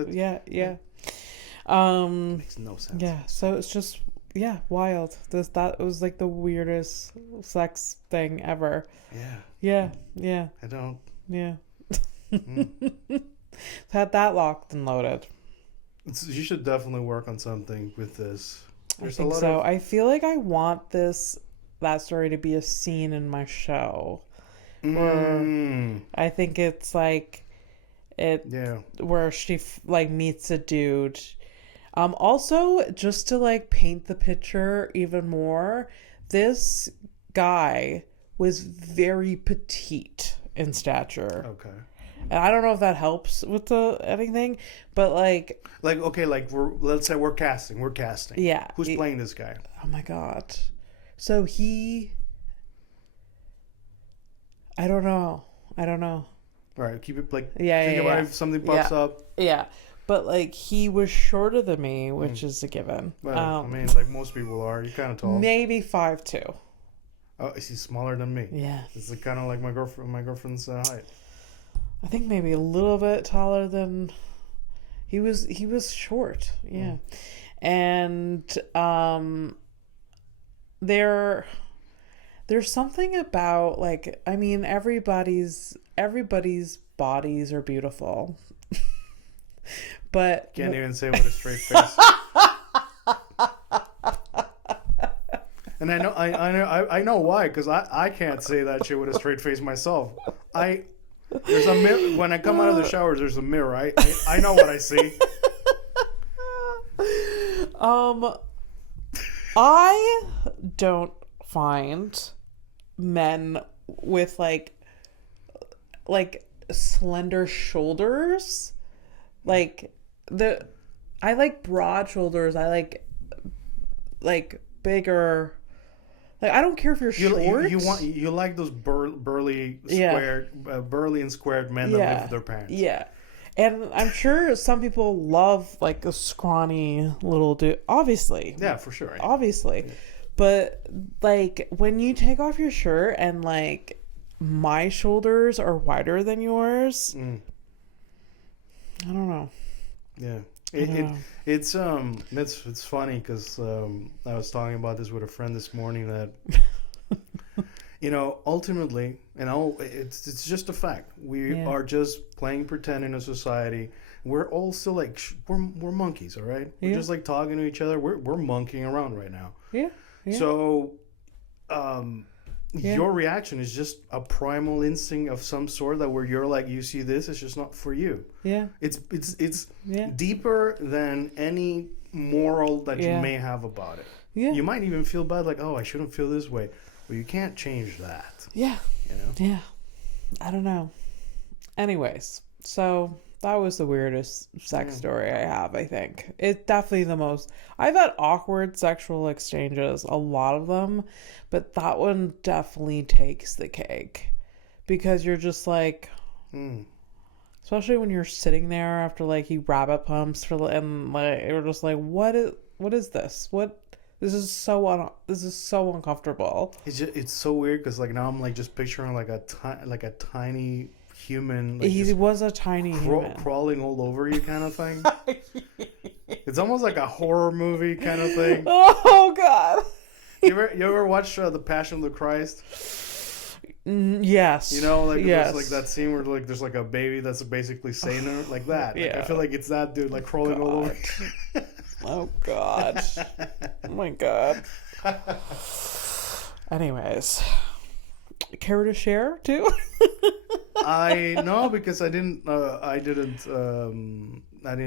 Makes no sense. Yeah. So it's just, wild. That was like the weirdest sex thing ever. Yeah. Yeah. I don't. Yeah. Had that locked and loaded. You should definitely work on something with this. I think so. I feel like I want that story to be a scene in my show. Where I think it's like where she like meets a dude. Also, just to like paint the picture even more, this guy was very petite in stature. Okay. And I don't know if that helps with anything, but let's say we're casting. Yeah. Who's playing this guy? Oh my god. So I don't know. All right, keep it like think about if something pops up. Yeah. But like he was shorter than me, which is a given. Well, I mean, like most people are. You're kind of tall. Maybe 5'2". Oh, is he smaller than me? Yeah. It's like kind of like my girlfriend's height. I think maybe a little bit taller than he was short. Yeah. And there's something about like, I mean, everybody's bodies are beautiful. But can't even say with a straight face. And I know why, because I can't say that shit with a straight face myself. There's a mirror when I come out of the showers. There's a mirror. I know what I see. I don't find men with like slender shoulders. I like broad shoulders. I like bigger. Like I don't care if you're short. You like those burly and squared men that live with their parents. Yeah. And I'm sure some people love like a scrawny little dude. Obviously. Yeah, for sure. Obviously. Yeah. But like when you take off your shirt and like my shoulders are wider than yours. I don't know. Yeah. It's funny because I was talking about this with a friend this morning that you know, ultimately, it's just a fact. We are just playing pretend in a society. We're all still like we're monkeys, all right? We're just like talking to each other. We're monkeying around right now. Yeah. So, your reaction is just a primal instinct of some sort that where you're like, you see this, it's just not for you. Yeah. It's deeper than any moral that you may have about it. Yeah. You might even feel bad, like, oh, I shouldn't feel this way. Well, you can't change that. Yeah. You know? Yeah. I don't know. Anyways, so that was the weirdest sex story I have, I think. It's definitely the most... I've had awkward sexual exchanges, a lot of them, but that one definitely takes the cake. Because you're just like... Especially when you're sitting there after, like, he rabbit pumps and, like, you're just like, what is this? This is so uncomfortable. It's so weird because, like, now I'm, like, just picturing, like, a tiny... human, like he was a tiny human crawling all over you kind of thing. It's almost like a horror movie kind of thing. Oh God. You ever watch The Passion of the Christ? Yes. You know, like yes. there's like that scene where like there's like a baby that's basically Satan, like that. Like, I feel like it's that dude, like crawling all over. Oh God. Oh my God. Anyways, care to share too? I know, because I didn't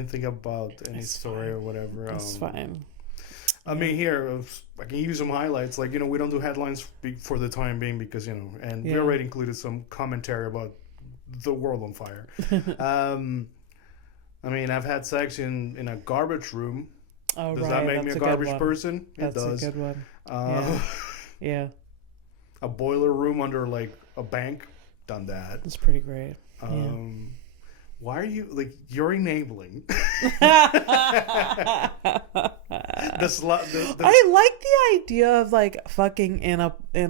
think about any story or whatever. That's fine. I mean, here I can use some highlights. Like, we don't do headlines for the time being because and we already included some commentary about the world on fire. I mean, I've had sex in a garbage room. Oh, does that make me a garbage person? That's it does. A good one. Yeah. A boiler room under like a bank. Done that. That's pretty great. Why are you you're enabling? I like the idea of like fucking in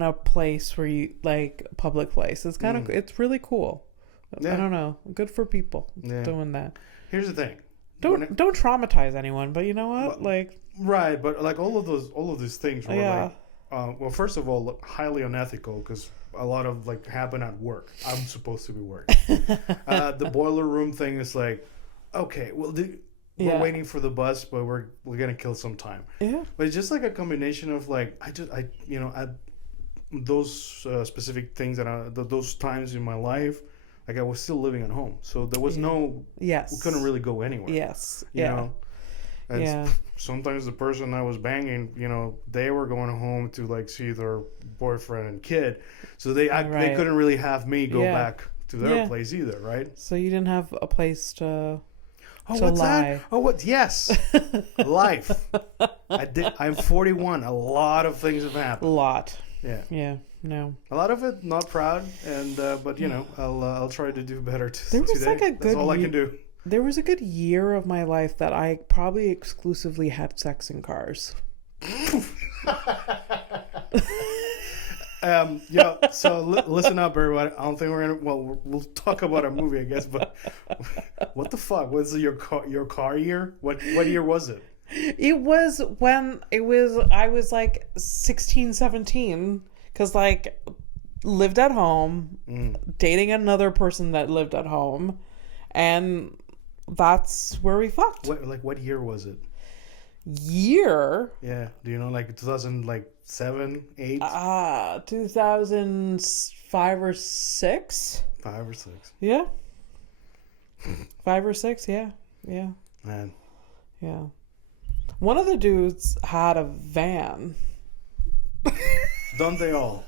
a place where you like public place. It's kind of it's really cool. I don't know. Good for people doing that. Here's the thing. Don't traumatize anyone, but you know what? Right, but like all of these things were well, first of all, highly unethical because a lot of happen at work. I'm supposed to be working. The boiler room thing is like, okay, well, we're waiting for the bus, but we're gonna kill some time. Yeah. But it's just like a combination of those specific things those times in my life, like I was still living at home, so there was no. Yes. We couldn't really go anywhere. Yes. You know. And sometimes the person I was banging, they were going home to see their boyfriend and kid, so they couldn't really have me go back to their place either, right? So you didn't have a place to. Oh, what's lie. That? Oh, what? Yes, life. I'm 41. A lot of things have happened. A lot. Yeah. Yeah. No. A lot of it not proud, and but I'll try to do better today. There was like a good. That's all I can do. There was a good year of my life that I probably exclusively had sex in cars. So listen up, everybody. I don't think we're gonna. Well, we'll talk about a movie, I guess. But what the fuck was your car year? What year was it? It was when I was like 16, 17, because lived at home, dating another person that lived at home, and that's where we fucked. What year was it? Year? Yeah. Do you know 2007, 8? 2005 or 6? 5 or 6. Yeah. 5 or 6, yeah. Yeah. Man. Yeah. One of the dudes had a van. Don't they all?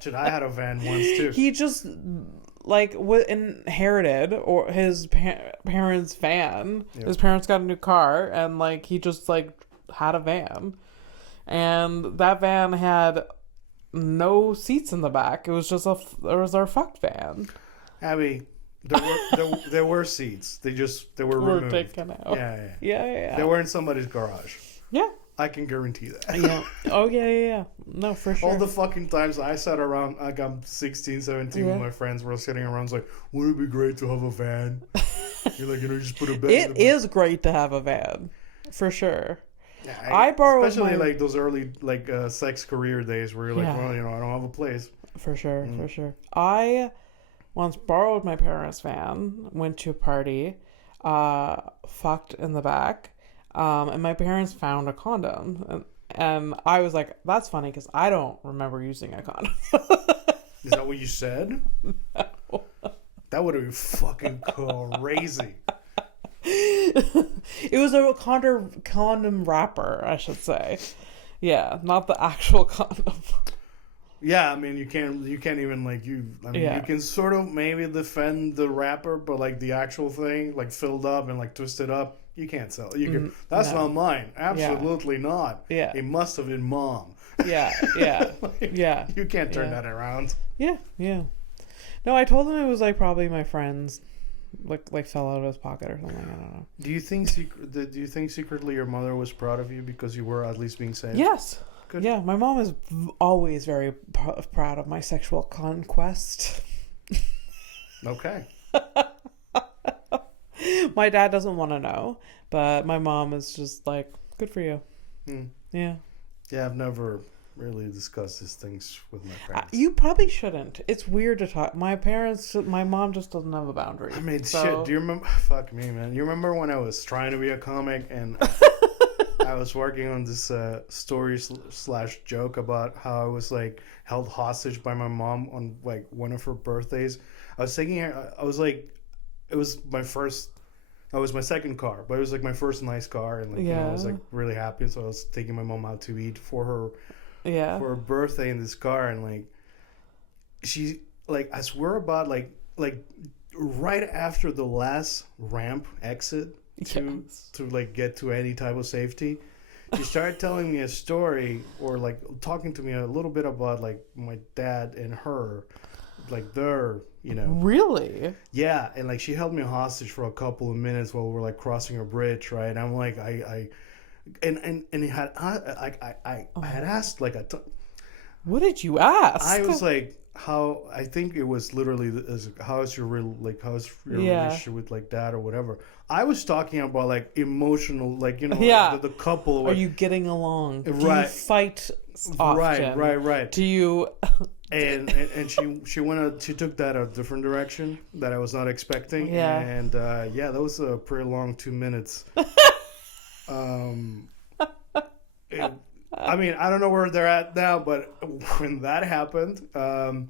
Shit, I had a van once too. He just inherited or his parents' van. Yep. His parents got a new car, and he just had a van, and that van had no seats in the back. It was just our fucked van. Abby, there were seats. They were removed. Taken out. Yeah. They were in somebody's garage. Yeah. I can guarantee that. Yeah. Oh, yeah. No, for sure. All the fucking times I sat around, I'm 16, 17 with my friends, we're sitting around, it's like, wouldn't it be great to have a van? You're just put a bed It is great to have a van. For sure. Yeah, I borrowed especially those early, sex career days where you're well, I don't have a place. For sure, for sure. I once borrowed my parents' van, went to a party, fucked in the back, and my parents found a condom, and I was like, "That's funny because I don't remember using a condom." Is that what you said? No. That would have been fucking crazy. It was a condom wrapper, I should say. Yeah, not the actual condom. Yeah, I mean, you can't even you can sort of maybe defend the wrapper, but the actual thing, filled up and twisted up, you can't sell it. You can. That's not mine. Absolutely not. Yeah. It must have been mom. Yeah. Yeah. You can't turn that around. Yeah. No, I told him it was probably my friend's, fell out of his pocket or something. I don't know. Do you think secretly your mother was proud of you because you were at least being safe? Yes. Good. Yeah, my mom is always very proud of my sexual conquest. Okay. My dad doesn't want to know, but my mom is just like, good for you. Yeah. Yeah, I've never really discussed these things with my parents. You probably shouldn't. It's weird to talk. My mom just doesn't have a boundary. I mean, shit, do you remember? Fuck me, man. You remember when I was trying to be a comic and I was working on this story / joke about how I was like held hostage by my mom on like one of her birthdays. I was taking her, I was like, it was my second car, but it was like my first nice car, and like you know, I was like really happy, so I was taking my mom out to eat for her birthday in this car, and like she like I swear about like right after the last ramp exit to like get to any type of safety, she started telling me a story or like talking to me a little bit about like my dad and her, like their, you know. Really? Yeah, and like she held me hostage for a couple of minutes while we were like crossing a bridge, right? And I'm like I had asked like what did you ask? I was like, how, I think it was literally how's your relationship with like dad or whatever. I was talking about like emotional, like, you know, like the couple. Are you getting along? Right. Do you fight often? Right. Do you? and she took that a different direction that I was not expecting. Yeah. And that was a pretty long 2 minutes. I mean, I don't know where they're at now, but when that happened, the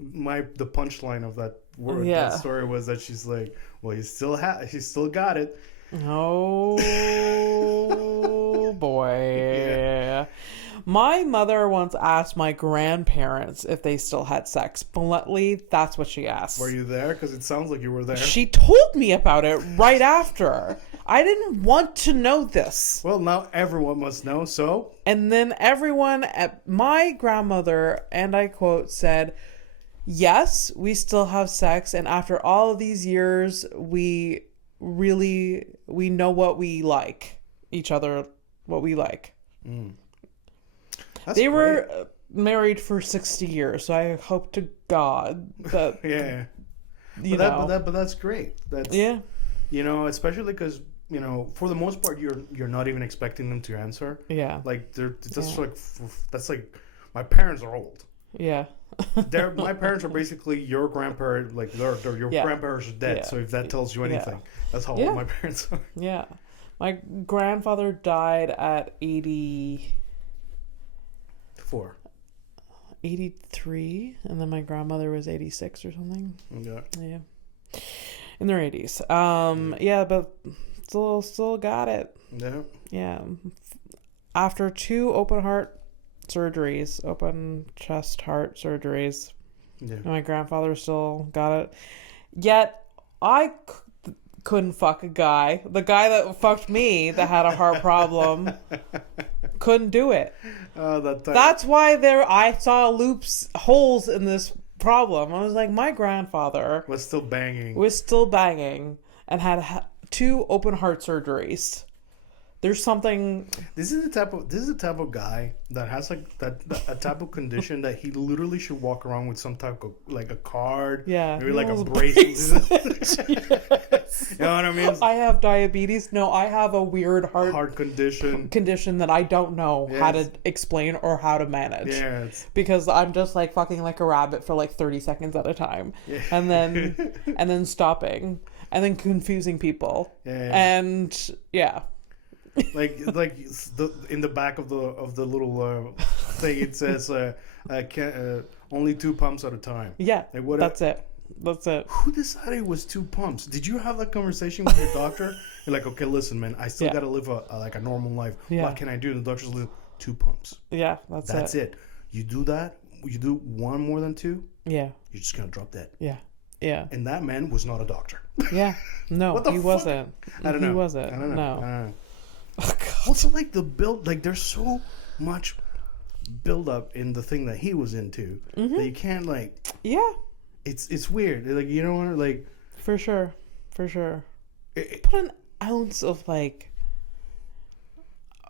punchline of that word, that story was that she's like, well, he still got it. Oh boy. Yeah. My mother once asked my grandparents if they still had sex. Bluntly, that's what she asked. Were you there? Because it sounds like you were there. She told me about it right after. I didn't want to know this. Well, now everyone must know, so? And then everyone at my grandmother, and I quote, said, yes, we still have sex. And after all of these years, we know what we like. Each other, what we like. They were married for 60 years, so I hope to God that... yeah. But that's great. That's, you know, especially because... You know, for the most part, you're not even expecting them to answer. Yeah. Like that's like my parents are old. Yeah. My parents are basically your grandparents. Like your grandparents are dead. Yeah. So if that tells you anything, that's how old my parents are. Yeah. My grandfather died at 84. 83, and then my grandmother was 86 or something. Yeah. Yeah. In their 80s. But still got it. Yeah. Yeah. After 2 open chest heart surgeries, my grandfather still got it. Yet I couldn't fuck a guy. The guy that fucked me that had a heart problem couldn't do it. That's why I saw holes in this problem. I was like, my grandfather was still banging and had 2 open heart surgeries. There's something. This is the type of guy that has like a type of condition that he literally should walk around with some type of like a card. Yeah. Maybe like a bracelet. Yes. You know what I mean? I have diabetes. No, I have a weird heart condition that I don't know how to explain or how to manage. Yeah. Because I'm just like fucking like a rabbit for like 30 seconds at a time. Yeah. And then stopping. And then confusing people. Yeah. And like in the back of the little thing it says only 2 pumps at a time. Yeah. Like, that's it. Who decided it was 2 pumps? Did you have that conversation with your doctor? You're like, okay, listen, man, I still gotta live a normal life. Yeah. What can I do? And the doctor's like, 2 pumps. Yeah, that's it. You do that. You do 1 more than 2. Yeah. You're just gonna drop dead. Yeah. Yeah. And that man was not a doctor. Yeah. No, he wasn't. I don't know. He wasn't. I don't know. No. Oh, also, like the build, like there's so much build up in the thing that he was into that you can't like. Yeah. It's weird. Like you don't want to like. For sure. Put an ounce of like.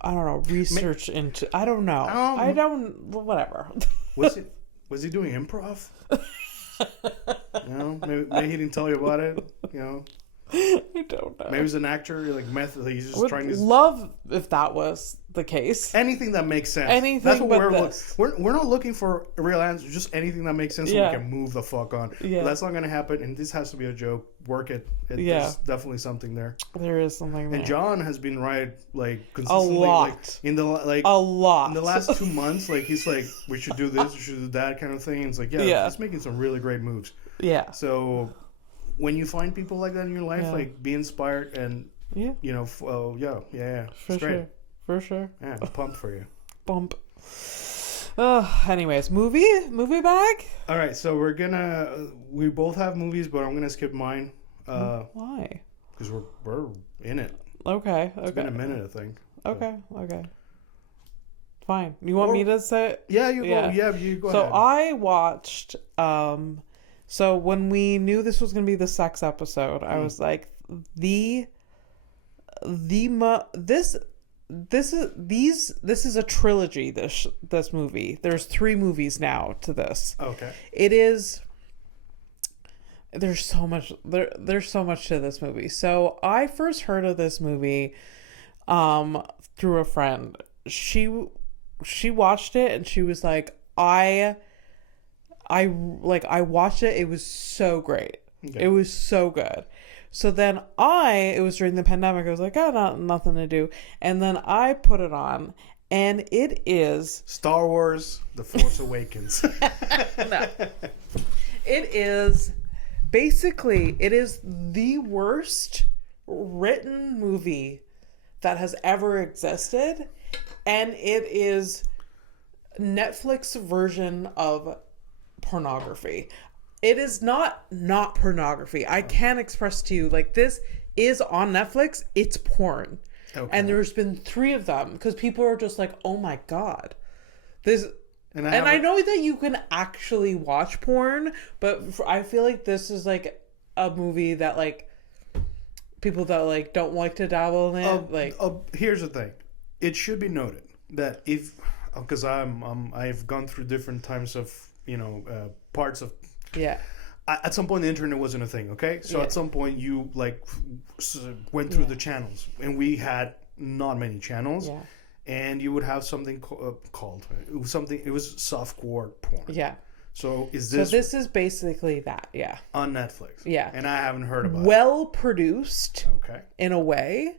I don't know. Research into. I don't know. I don't. Whatever. Was he doing improv? You know, maybe he didn't tell you about it. You know, I don't know. maybe he's an actor. Like method. He's just Would trying to love if that was the case. anything that makes sense. Anything That's what but we're this. we're not looking for a real answer. Just anything that makes sense so Yeah. we can move the fuck on. Yeah. But that's not gonna happen. And this has to be a joke. Work it. Yeah. There's definitely something there. There is something there. And John has been right like A consistently. lot. Like, in the A lot. in the last 2 months, like he's like, we should do this, we should do that kind of thing. And it's like, Yeah. he's making some really great moves. Yeah. So when you find people like that in your life, Yeah. like be inspired and Yeah. you know, yeah, For it's great. sure. For sure. Yeah, I'm pumped for you. Bump. Anyways, movie bag? All right, so we both have movies, but I'm gonna skip mine Why? because we're in it. Okay. It's been a minute, I think. Okay. Fine. You want me to say? Yeah, you go. Yeah. Yeah, you go So ahead. I watched. So when we knew this was gonna be the sex episode, I was like, this is a trilogy. This movie. There's 3 movies now to this. Okay. It is. There's so much. There's so much to this movie. So I first heard of this movie, through a friend. She watched it and she was like, I watched it. It was so great. Okay. It was so good. So then it was during the pandemic. I was like, nothing to do. And then I put it on and it is Star Wars: The Force Awakens. No. It is the worst written movie that has ever existed. And it is Netflix version of pornography. It is not pornography. I can't express to you, like, this is on Netflix. It's porn. Okay. And there's been 3 of them because people are just like, oh my God. This... And I know that you can actually watch porn, but I feel like this is like a movie that like people that like don't like to dabble in it. Here's the thing: it should be noted that because I've gone through different times of parts of At some point, the internet wasn't a thing. Okay, so at some point you like went through the channels, and we had not many channels. Yeah. And you would have something called something. It was softcore porn. Yeah. So this is basically that. Yeah. On Netflix. Yeah. And I haven't heard about it. Well produced. Okay. In a way,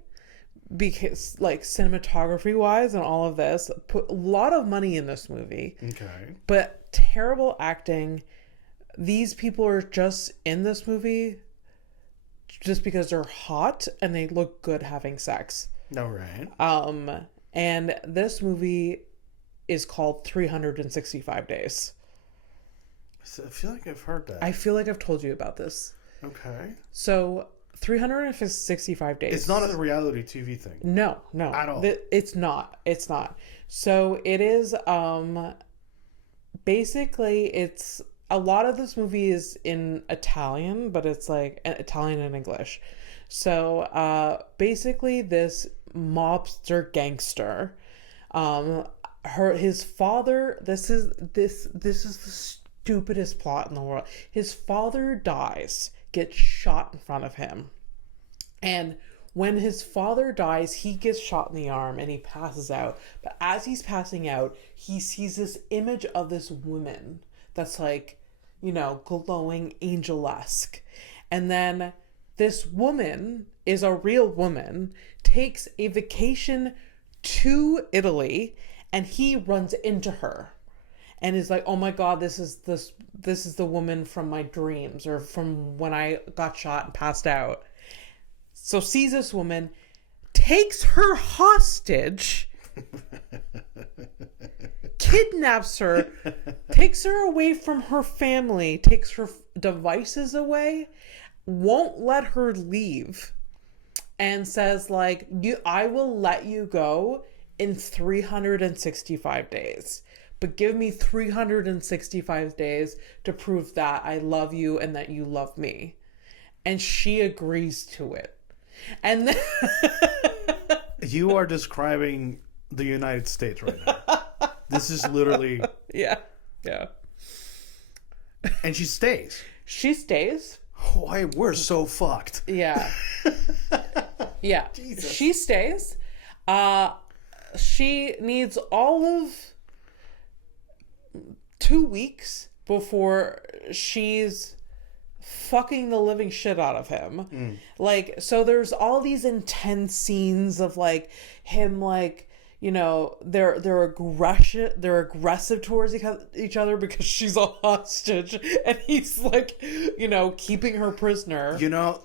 because like cinematography wise and all of this, put a lot of money in this movie. Okay. But terrible acting. These people are just in this movie just because they're hot and they look good having sex. All right. And this movie is called 365 Days. I feel like I've heard that. I feel like I've told you about this. Okay. So 365 days. It's not a reality TV thing. No. At all. It's not. So it is, basically it's, a lot of this movie is in Italian, but it's like Italian and English. So, basically this mobster gangster, his father, this is the stupidest plot in the world. His father dies, gets shot in front of him, and when his father dies, he gets shot in the arm and he passes out. But as he's passing out, he sees this image of this woman that's like, glowing angel-esque, and then this woman is a real woman, takes a vacation to Italy, and he runs into her and is like, oh my God, this is the woman from my dreams, or from when I got shot and passed out. So sees this woman, takes her hostage, kidnaps her, takes her away from her family, takes her devices away, won't let her leave, and says like, I will let you go in 365 days, but give me 365 days to prove that I love you and that you love me. And she agrees to it. And then you are describing the United States right now. This is literally... Yeah. And she stays. She stays. Why we're so fucked. Yeah. Yeah. Jesus. She stays. She needs all of 2 weeks before she's fucking the living shit out of him. Like, so there's all these intense scenes of like him, like, you know, they're aggressive towards each other because she's a hostage and he's like, you know, keeping her prisoner. You know,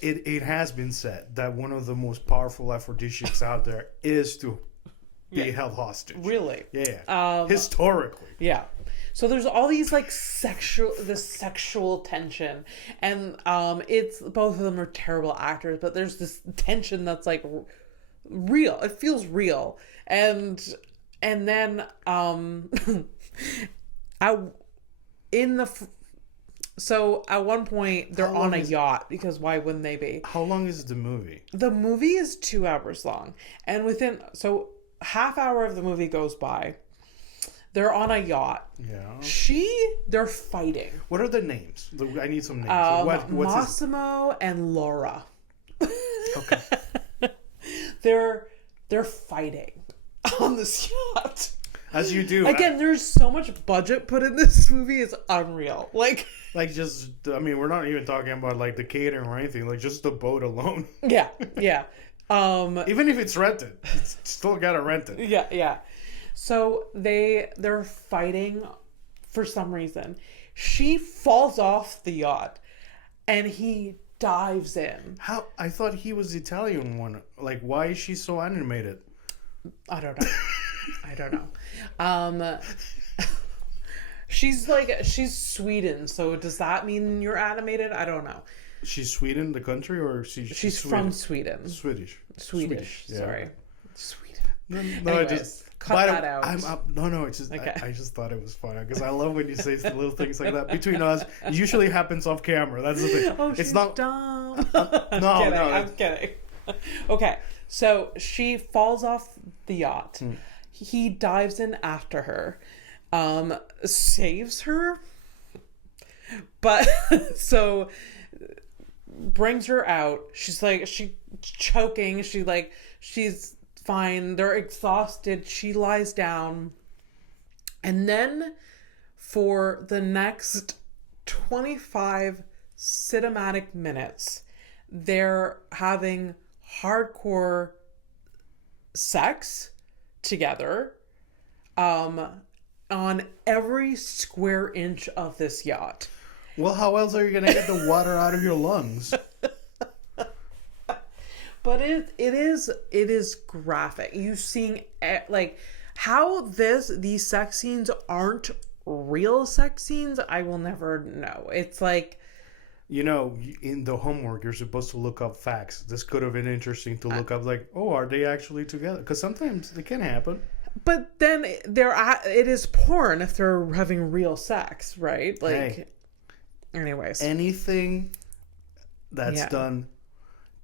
it has been said that one of the most powerful aphrodisiacs out there is to be held hostage. Really? Yeah. Historically. Yeah. So there's all these like sexual tension, and it's both of them are terrible actors, but there's this tension that's like real. It feels real, and then so at one point they're on a yacht, because why wouldn't they be? How long is the movie? The movie is 2 hours long, and half hour of the movie goes by. They're on a yacht. Yeah. They're fighting. What are the names? I need some names. What's Massimo and Laura. Okay. They're fighting on this yacht. As you do. Again, there's so much budget put in this movie. It's unreal. Like just, I mean, we're not even talking about like the catering or anything. Like just the boat alone. Yeah. Even if it's rented, it's still gotta rent it. Yeah. So they're fighting for some reason. She falls off the yacht and he dives in. How? I thought he was the Italian one. Like, why is she so animated? I don't know. She's Sweden, so does that mean you're animated? I don't know. She's Sweden, the country, or she's from Sweden. Swedish. Yeah. Sorry. Sweden. No, anyways, I just cut that out. It's just okay. I just thought it was funny because I love when you say little things like that. Between us, it usually happens off camera. That's the thing. Oh, it's not dumb. I'm kidding. Okay, so she falls off the yacht. He dives in after her, saves her, but so brings her out. She's choking. She's fine. They're exhausted. She lies down. And then for the next 25 cinematic minutes, they're having hardcore sex together on every square inch of this yacht. Well, how else are you going to get the water out of your lungs? But it is graphic. You seeing like how these sex scenes aren't real sex scenes, I will never know. It's like, you know, in the homework you're supposed to look up facts. This could have been interesting to look up, like, oh, are they actually together? Because sometimes it can happen. But then it is porn if they're having real sex, right? Like, hey, anyways, anything that's done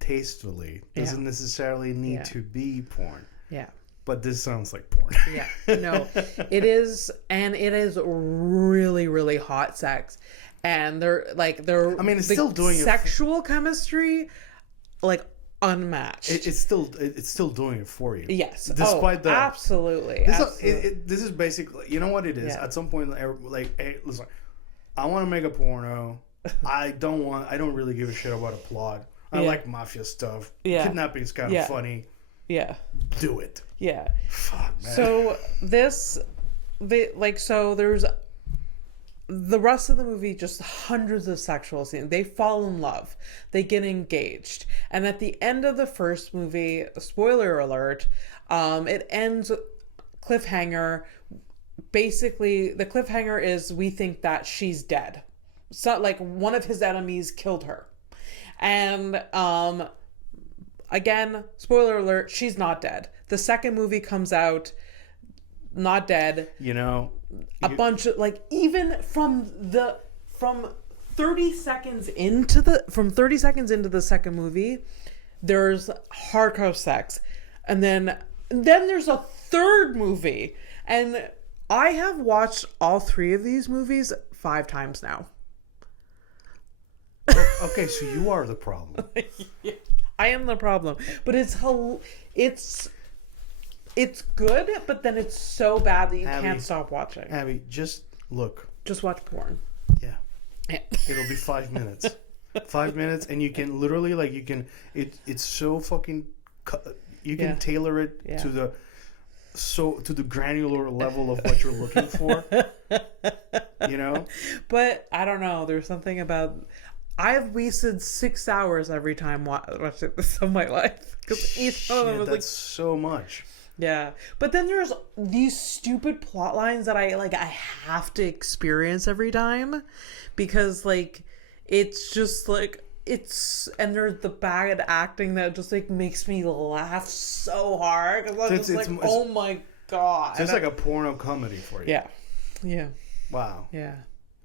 tastefully doesn't necessarily need to be porn. Yeah. But this sounds like porn. Yeah. No, it is, and it is really, really hot sex. And they're I mean, it's still doing sexual chemistry, like, unmatched. It's still doing it for you. Yes. Despite that. Absolutely. This is basically, you know what it is? Yeah. At some point, like, hey, listen, I want to make a porno. I don't really give a shit about a plot. I like mafia stuff. Yeah. Kidnapping is kind of funny. Yeah. Do it. Yeah. Fuck, man. So there's the rest of the movie, just hundreds of sexual scenes. They fall in love. They get engaged. And at the end of the first movie, spoiler alert, it ends cliffhanger. Basically, the cliffhanger is we think that she's dead. So, like, one of his enemies killed her. And again, spoiler alert, she's not dead. The second movie comes out, not dead. You know, bunch of, like, even from 30 seconds into the second movie, there's hardcore sex. And then there's a third movie. And I have watched all 3 of these movies 5 times now. Okay, so you are the problem. Yeah, I am the problem. But it's good, but then it's so bad that you can't stop watching. Abby, just look. Just watch porn. Yeah. It'll be 5 minutes. 5 minutes, and you can literally, like, it's so fucking, you can tailor it to the granular level of what you're looking for. You know? But I don't know. There's something about, I've wasted 6 hours every time watching this of my life. Because each one of them was that's so much. Yeah. But then there's these stupid plot lines that I have to experience every time. Because, like, it's just, like, and there's the bad acting that just, like, makes me laugh so hard. Because I'm just like, oh my God. So it's like a porno comedy for you. Yeah. Yeah. Wow. Yeah.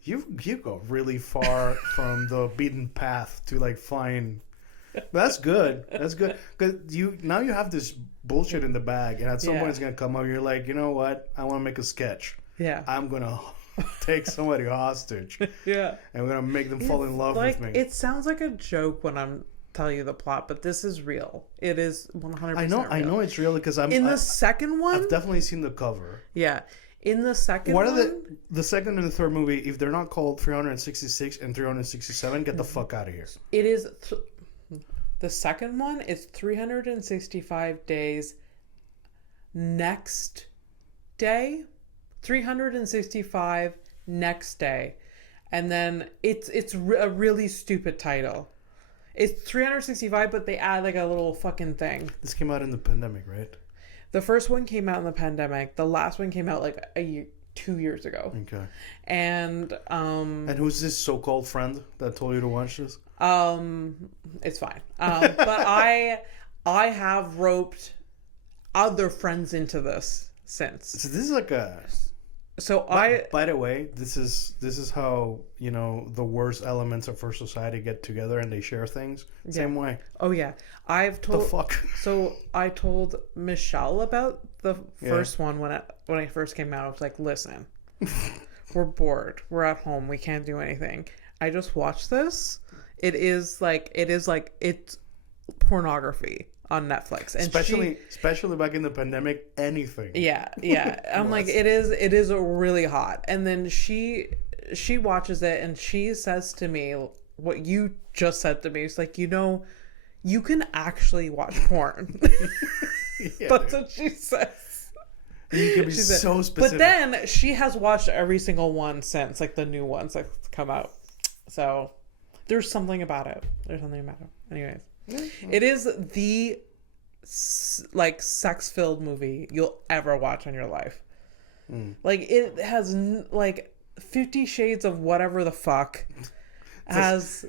You go really far from the beaten path to, like, find... That's good. That's good. Because now you have this bullshit in the bag, and at some point it's going to come up. You're like, you know what? I want to make a sketch. Yeah. I'm going to take somebody hostage. Yeah. And we're going to make them fall in love with me. It sounds like a joke when I'm telling you the plot, but this is real. It is 100% real. I know it's real because the second one... I've definitely seen the cover. Yeah. In the second one... What are the second and the third movie, if they're not called 366 and 367, get the fuck out of here. It is... The second one is 365 days next day. 365 next day. And then it's a really stupid title. It's 365, but they add like a little fucking thing. This came out in the pandemic, right? The first one came out in the pandemic. The last one came out like 2 years ago. Okay. And who's this so-called friend that told you to watch this? It's fine. But I have roped other friends into this since. So this is like a... So by the way, this is how, you know, the worst elements of our society get together and they share things. Same way. Oh yeah. I've told... The fuck? So I told Michelle about the first one when I first came out. I was like, listen, we're bored. We're at home. We can't do anything. I just watched this. It's pornography on Netflix, and especially back in the pandemic, anything. Yeah. I'm like, it is really hot. And then she watches it and she says to me what you just said to me. It's like, you know, you can actually watch porn. That's what she says. You can be so specific. But then she has watched every single one since, like the new ones that come out. So there's something about it. Anyways, it is the like sex-filled movie you'll ever watch in your life. Like it has like 50 Shades of whatever the fuck has.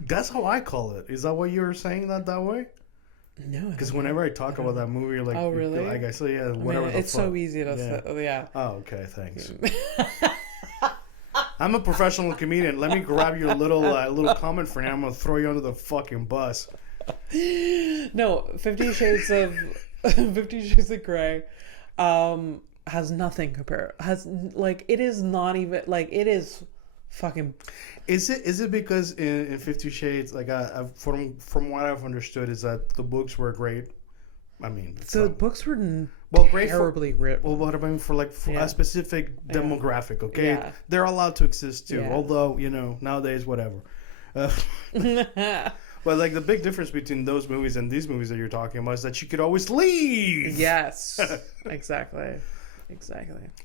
That's how I call it. Is that what you were saying that way? No, because whenever I talk about that movie, you're like, oh really? Like I say, yeah, whatever. It's so easy to say. Yeah. Oh, okay, thanks. I'm a professional comedian. Let me grab your little comment for now. I'm gonna throw you under the fucking bus. No, 50 Shades of Grey has nothing compared. It is not even like it is fucking. Is it because in 50 Shades, like from what I've understood, is that the books were great. I mean, the books were great terribly written. Well, what I mean for a specific demographic, okay? Yeah. They're allowed to exist too, Yeah. although, you know, nowadays, whatever. But like the big difference between those movies and these movies that you're talking about is that she could always leave. Yes, exactly.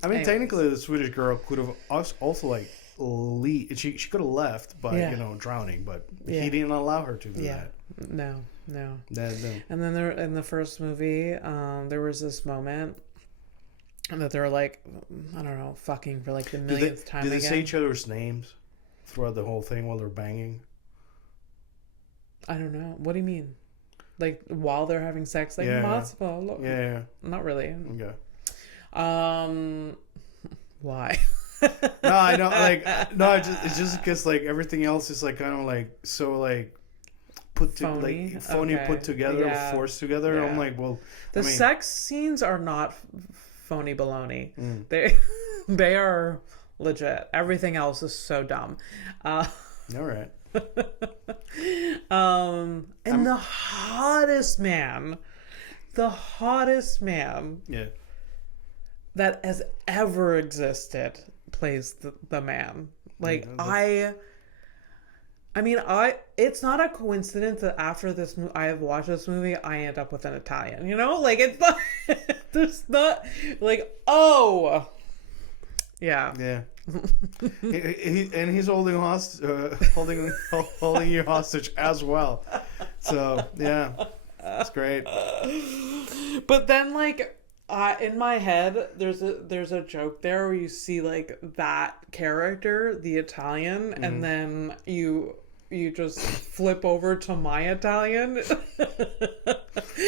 I mean, technically, the Swedish girl could have also like leave. She could have left by drowning, but he didn't allow her to do that. No. No. And then there in the first movie, there was this moment that they're like, I don't know, fucking for like the millionth time again. Did they say each other's names throughout the whole thing while they're banging? I don't know. What do you mean? Like while they're having sex? Like Matsuba? Yeah. Not really. Okay. Why? No, I don't like. No, it's just because like everything else is like kind of like so like put together, forced together. Yeah. I'm like, well, the sex scenes are not phony baloney. They are legit. Everything else is so dumb. All right. And the hottest man Yeah. that has ever existed plays the man. Like, it's not a coincidence that after I have watched this movie, I end up with an Italian, Like, it's not, there's not, like, oh, yeah. Yeah. And he's holding holding you hostage as well. So, yeah. It's great. But then, like, in my head, there's a joke there where you see, like, that character, the Italian, and then you just flip over to my Italian.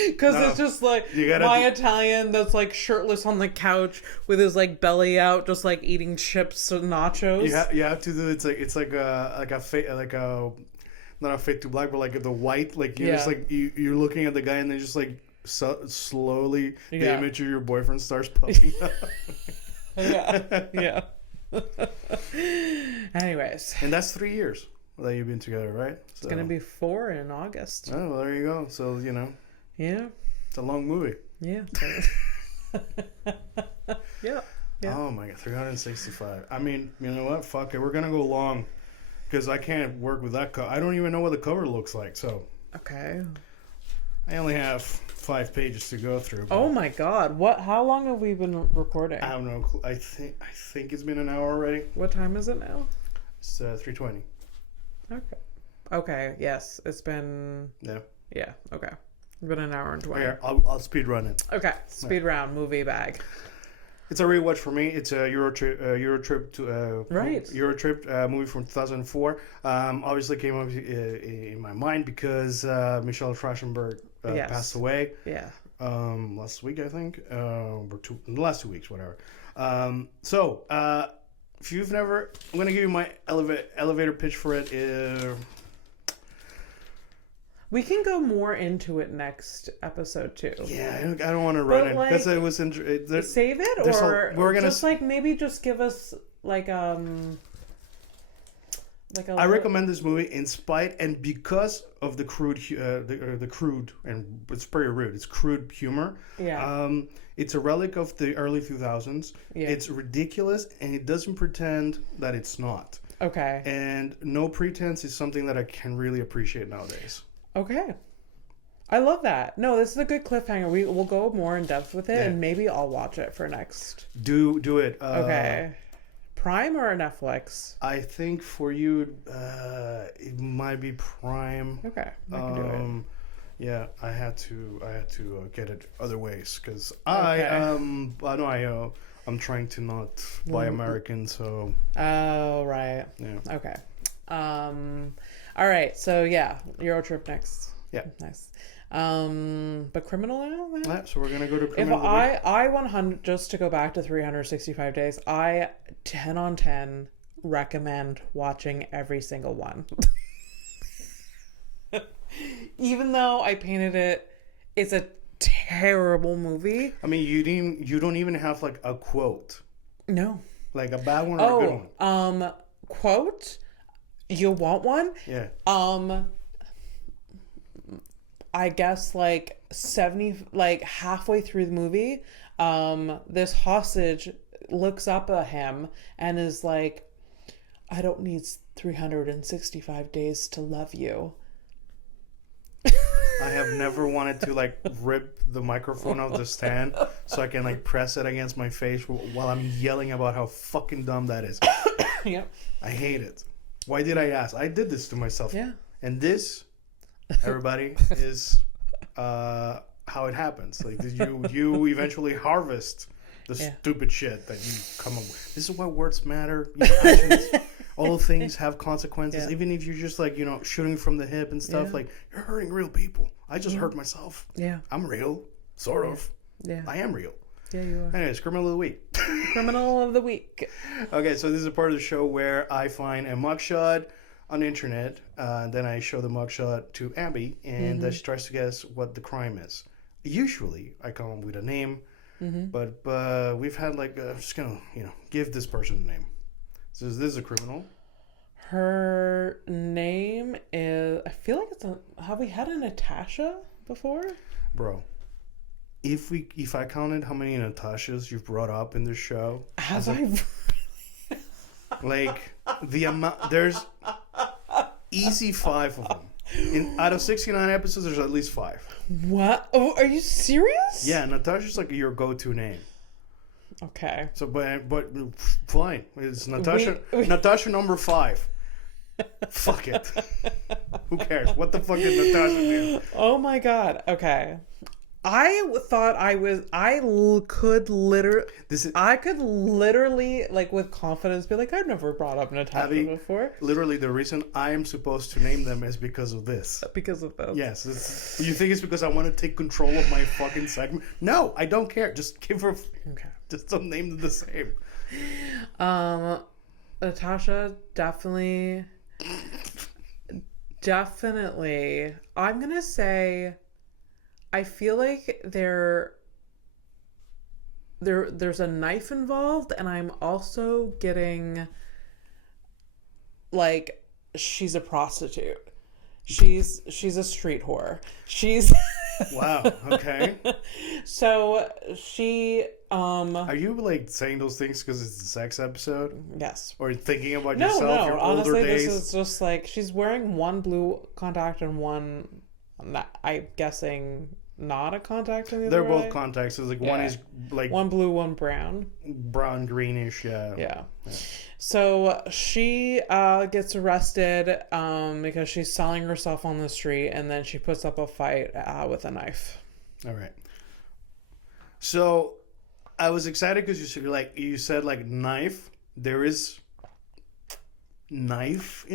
Because it's just like my Italian that's like shirtless on the couch with his like belly out, just like eating chips and nachos. You have to do it's like a not a fade to black, but like the white, like you're just like you're looking at the guy and then just like slowly the image of your boyfriend starts popping up. yeah. Anyways, and that's 3 years that you've been together, right? It's gonna be 4 in August. Oh, well, there you go. So yeah, it's a long movie. Yeah. Yeah. Oh my god, 365. I mean, you know what? Fuck it, we're gonna go long because I can't work with that cover. I don't even know what the cover looks like. So okay, I only have 5 pages to go through. Oh my god, how long have we been recording? I don't know. I think it's been an hour already. What time is it now? It's 3:20. Okay, yes, it's been okay, it's been an hour and 20. Yeah, I'll speed run it. Okay, speed round movie bag. It's a rewatch for me. It's a Eurotrip movie from 2004. Obviously came up in my mind because Michelle Trachtenberg passed away. Yeah. Last week, I think, or the last 2 weeks, whatever. If you've never, I'm gonna give you my elevator pitch for it. We can go more into it next episode too. Yeah, I don't want to run it because it was save it, or we're gonna just like maybe just give us like I recommend this movie in spite and because of the crude, the crude, and it's pretty rude. It's crude humor. Yeah. It's a relic of the early 2000s. Yeah. It's ridiculous and it doesn't pretend that it's not. Okay. And no pretense is something that I can really appreciate nowadays. Okay. I love that. No, this is a good cliffhanger. We'll go more in depth with it, and maybe I'll watch it for next. Do it. Okay. Prime or Netflix? I think for you, it might be Prime. Okay, I can do it. Yeah, I had to get it other ways because I'm trying to not buy American, so. Oh right. Yeah. Okay. All right. So yeah, Euro trip next. Yeah. Nice. But criminal now. Yeah, so we're gonna go to criminal. If I 100 just to go back to 365 days, I 10 on 10 recommend watching every single one. Even though I painted it's a terrible movie. I mean, you don't even have like a quote. No. Like a bad one or a good one. Quote. You want one? Yeah. I guess like 70, like halfway through the movie, this hostage looks up at him and is like, I don't need 365 days to love you. I have never wanted to like rip the microphone off the stand so I can like press it against my face while I'm yelling about how fucking dumb that is. Yep. I hate it. Why did I ask? I did this to myself. Yeah. And this, everybody, is how it happens. Like you eventually harvest the stupid shit that you come up with. This is why words matter. Actions, all things have consequences. Yeah. Even if you're just like, shooting from the hip and stuff, like you're hurting real people. I just hurt myself. Yeah. I'm real. Sort of. Yeah. I am real. Yeah, you are. Anyways, Criminal of the Week. Criminal of the Week. Okay, so this is a part of the show where I find a mugshot on the internet. Then I show the mugshot to Abby, and she tries to guess what the crime is. Usually, I come up with a name, but we've had like, I'm just gonna, give this person a name. So this is a criminal. Her name is, I feel like have we had a Natasha before? Bro, if I counted how many Natashas you've brought up in this show. Like, the amount, there's easy 5 of them. Out of 69 episodes, there's at least 5. What? Oh, are you serious? Yeah, Natasha's like your go-to name. Okay. So, but fine. It's Natasha. Natasha number 5. Fuck it. Who cares? What the fuck did Natasha do? Oh my god. Okay. I thought could literally, like, with confidence be like, I've never brought up Natasha Abby, before. Literally, the reason I am supposed to name them is because of this. Because of this. Yes. You think it's because I want to take control of my fucking segment? No, I don't care. Just give her. Okay. Just don't name them the same. Natasha, definitely. I'm gonna say, I feel like there's a knife involved, and I'm also getting, like, she's a prostitute. She's a street whore. She's wow. Okay. So she Are you like saying those things because it's a sex episode? Yes. Or thinking about yourself, your honestly, older days? This is just like, she's wearing one blue contact and one, I'm guessing, not a contact in the They're other both eye. contacts. So like one is like one blue, one brown. Brown greenish, Yeah. So she gets arrested because she's selling herself on the street, and then she puts up a fight with a knife. All right. So I was excited because you said knife. There is knives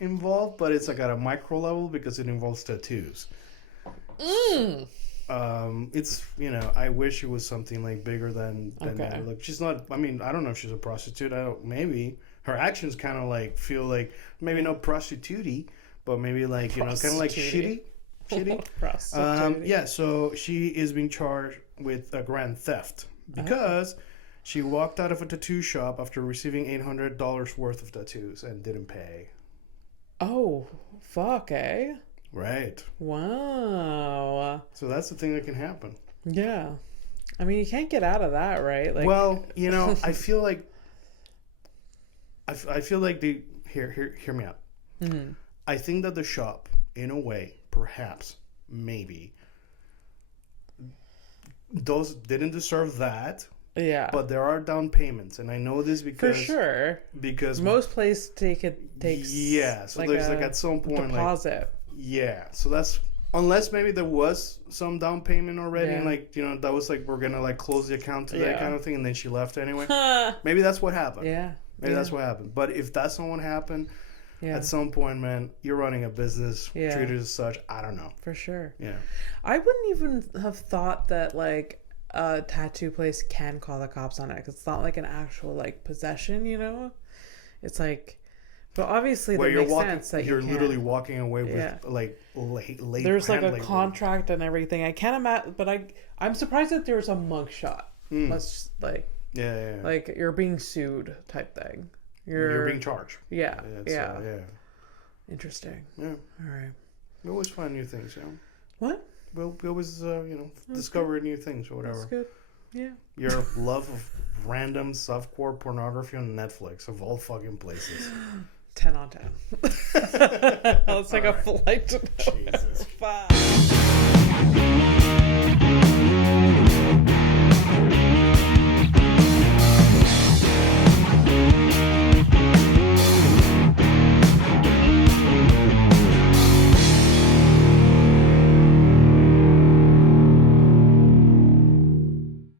involved, but it's like at a micro level because it involves tattoos. It's, I wish it was something like bigger than that. Like, she's not, I mean, I don't know if she's a prostitute. Maybe her actions kind of like feel like maybe not prostitute-y, but maybe like, kind of like shitty. Yeah, so she is being charged with a grand theft because she walked out of a tattoo shop after receiving $800 worth of tattoos and didn't pay. Oh, fuck, eh? Right. Wow. So that's the thing that can happen. Yeah. I mean, you can't get out of that, right? Like, well, I feel like hear me out. Mm-hmm. I think that the shop, in a way, perhaps, maybe, those didn't deserve that. Yeah. But there are down payments, and I know this because for sure. Because most places takes so like there's at some point deposit. So that's unless maybe there was some down payment already, and that was like we're gonna close the account to that kind of thing, and then she left anyway. Maybe that's what happened. Yeah. Maybe that's what happened. But if that's not what happened, at some point, man, you're running a business, treated as such. I don't know. For sure. Yeah. I wouldn't even have thought that a tattoo place can call the cops on it, because it's not like an actual possession, It's like, but obviously that makes sense that you're literally walking away with late there's a contract and everything. I can't imagine, but I'm surprised that there's a mugshot. Let's like you're being sued type thing. You're being charged. Yeah. Interesting. Yeah. All right. We always find new things, What? We always discover new things or whatever. That's good. Yeah. Your love of random softcore pornography on Netflix, of all fucking places. 10 on 10. Let's take a flight to Jesus. 5.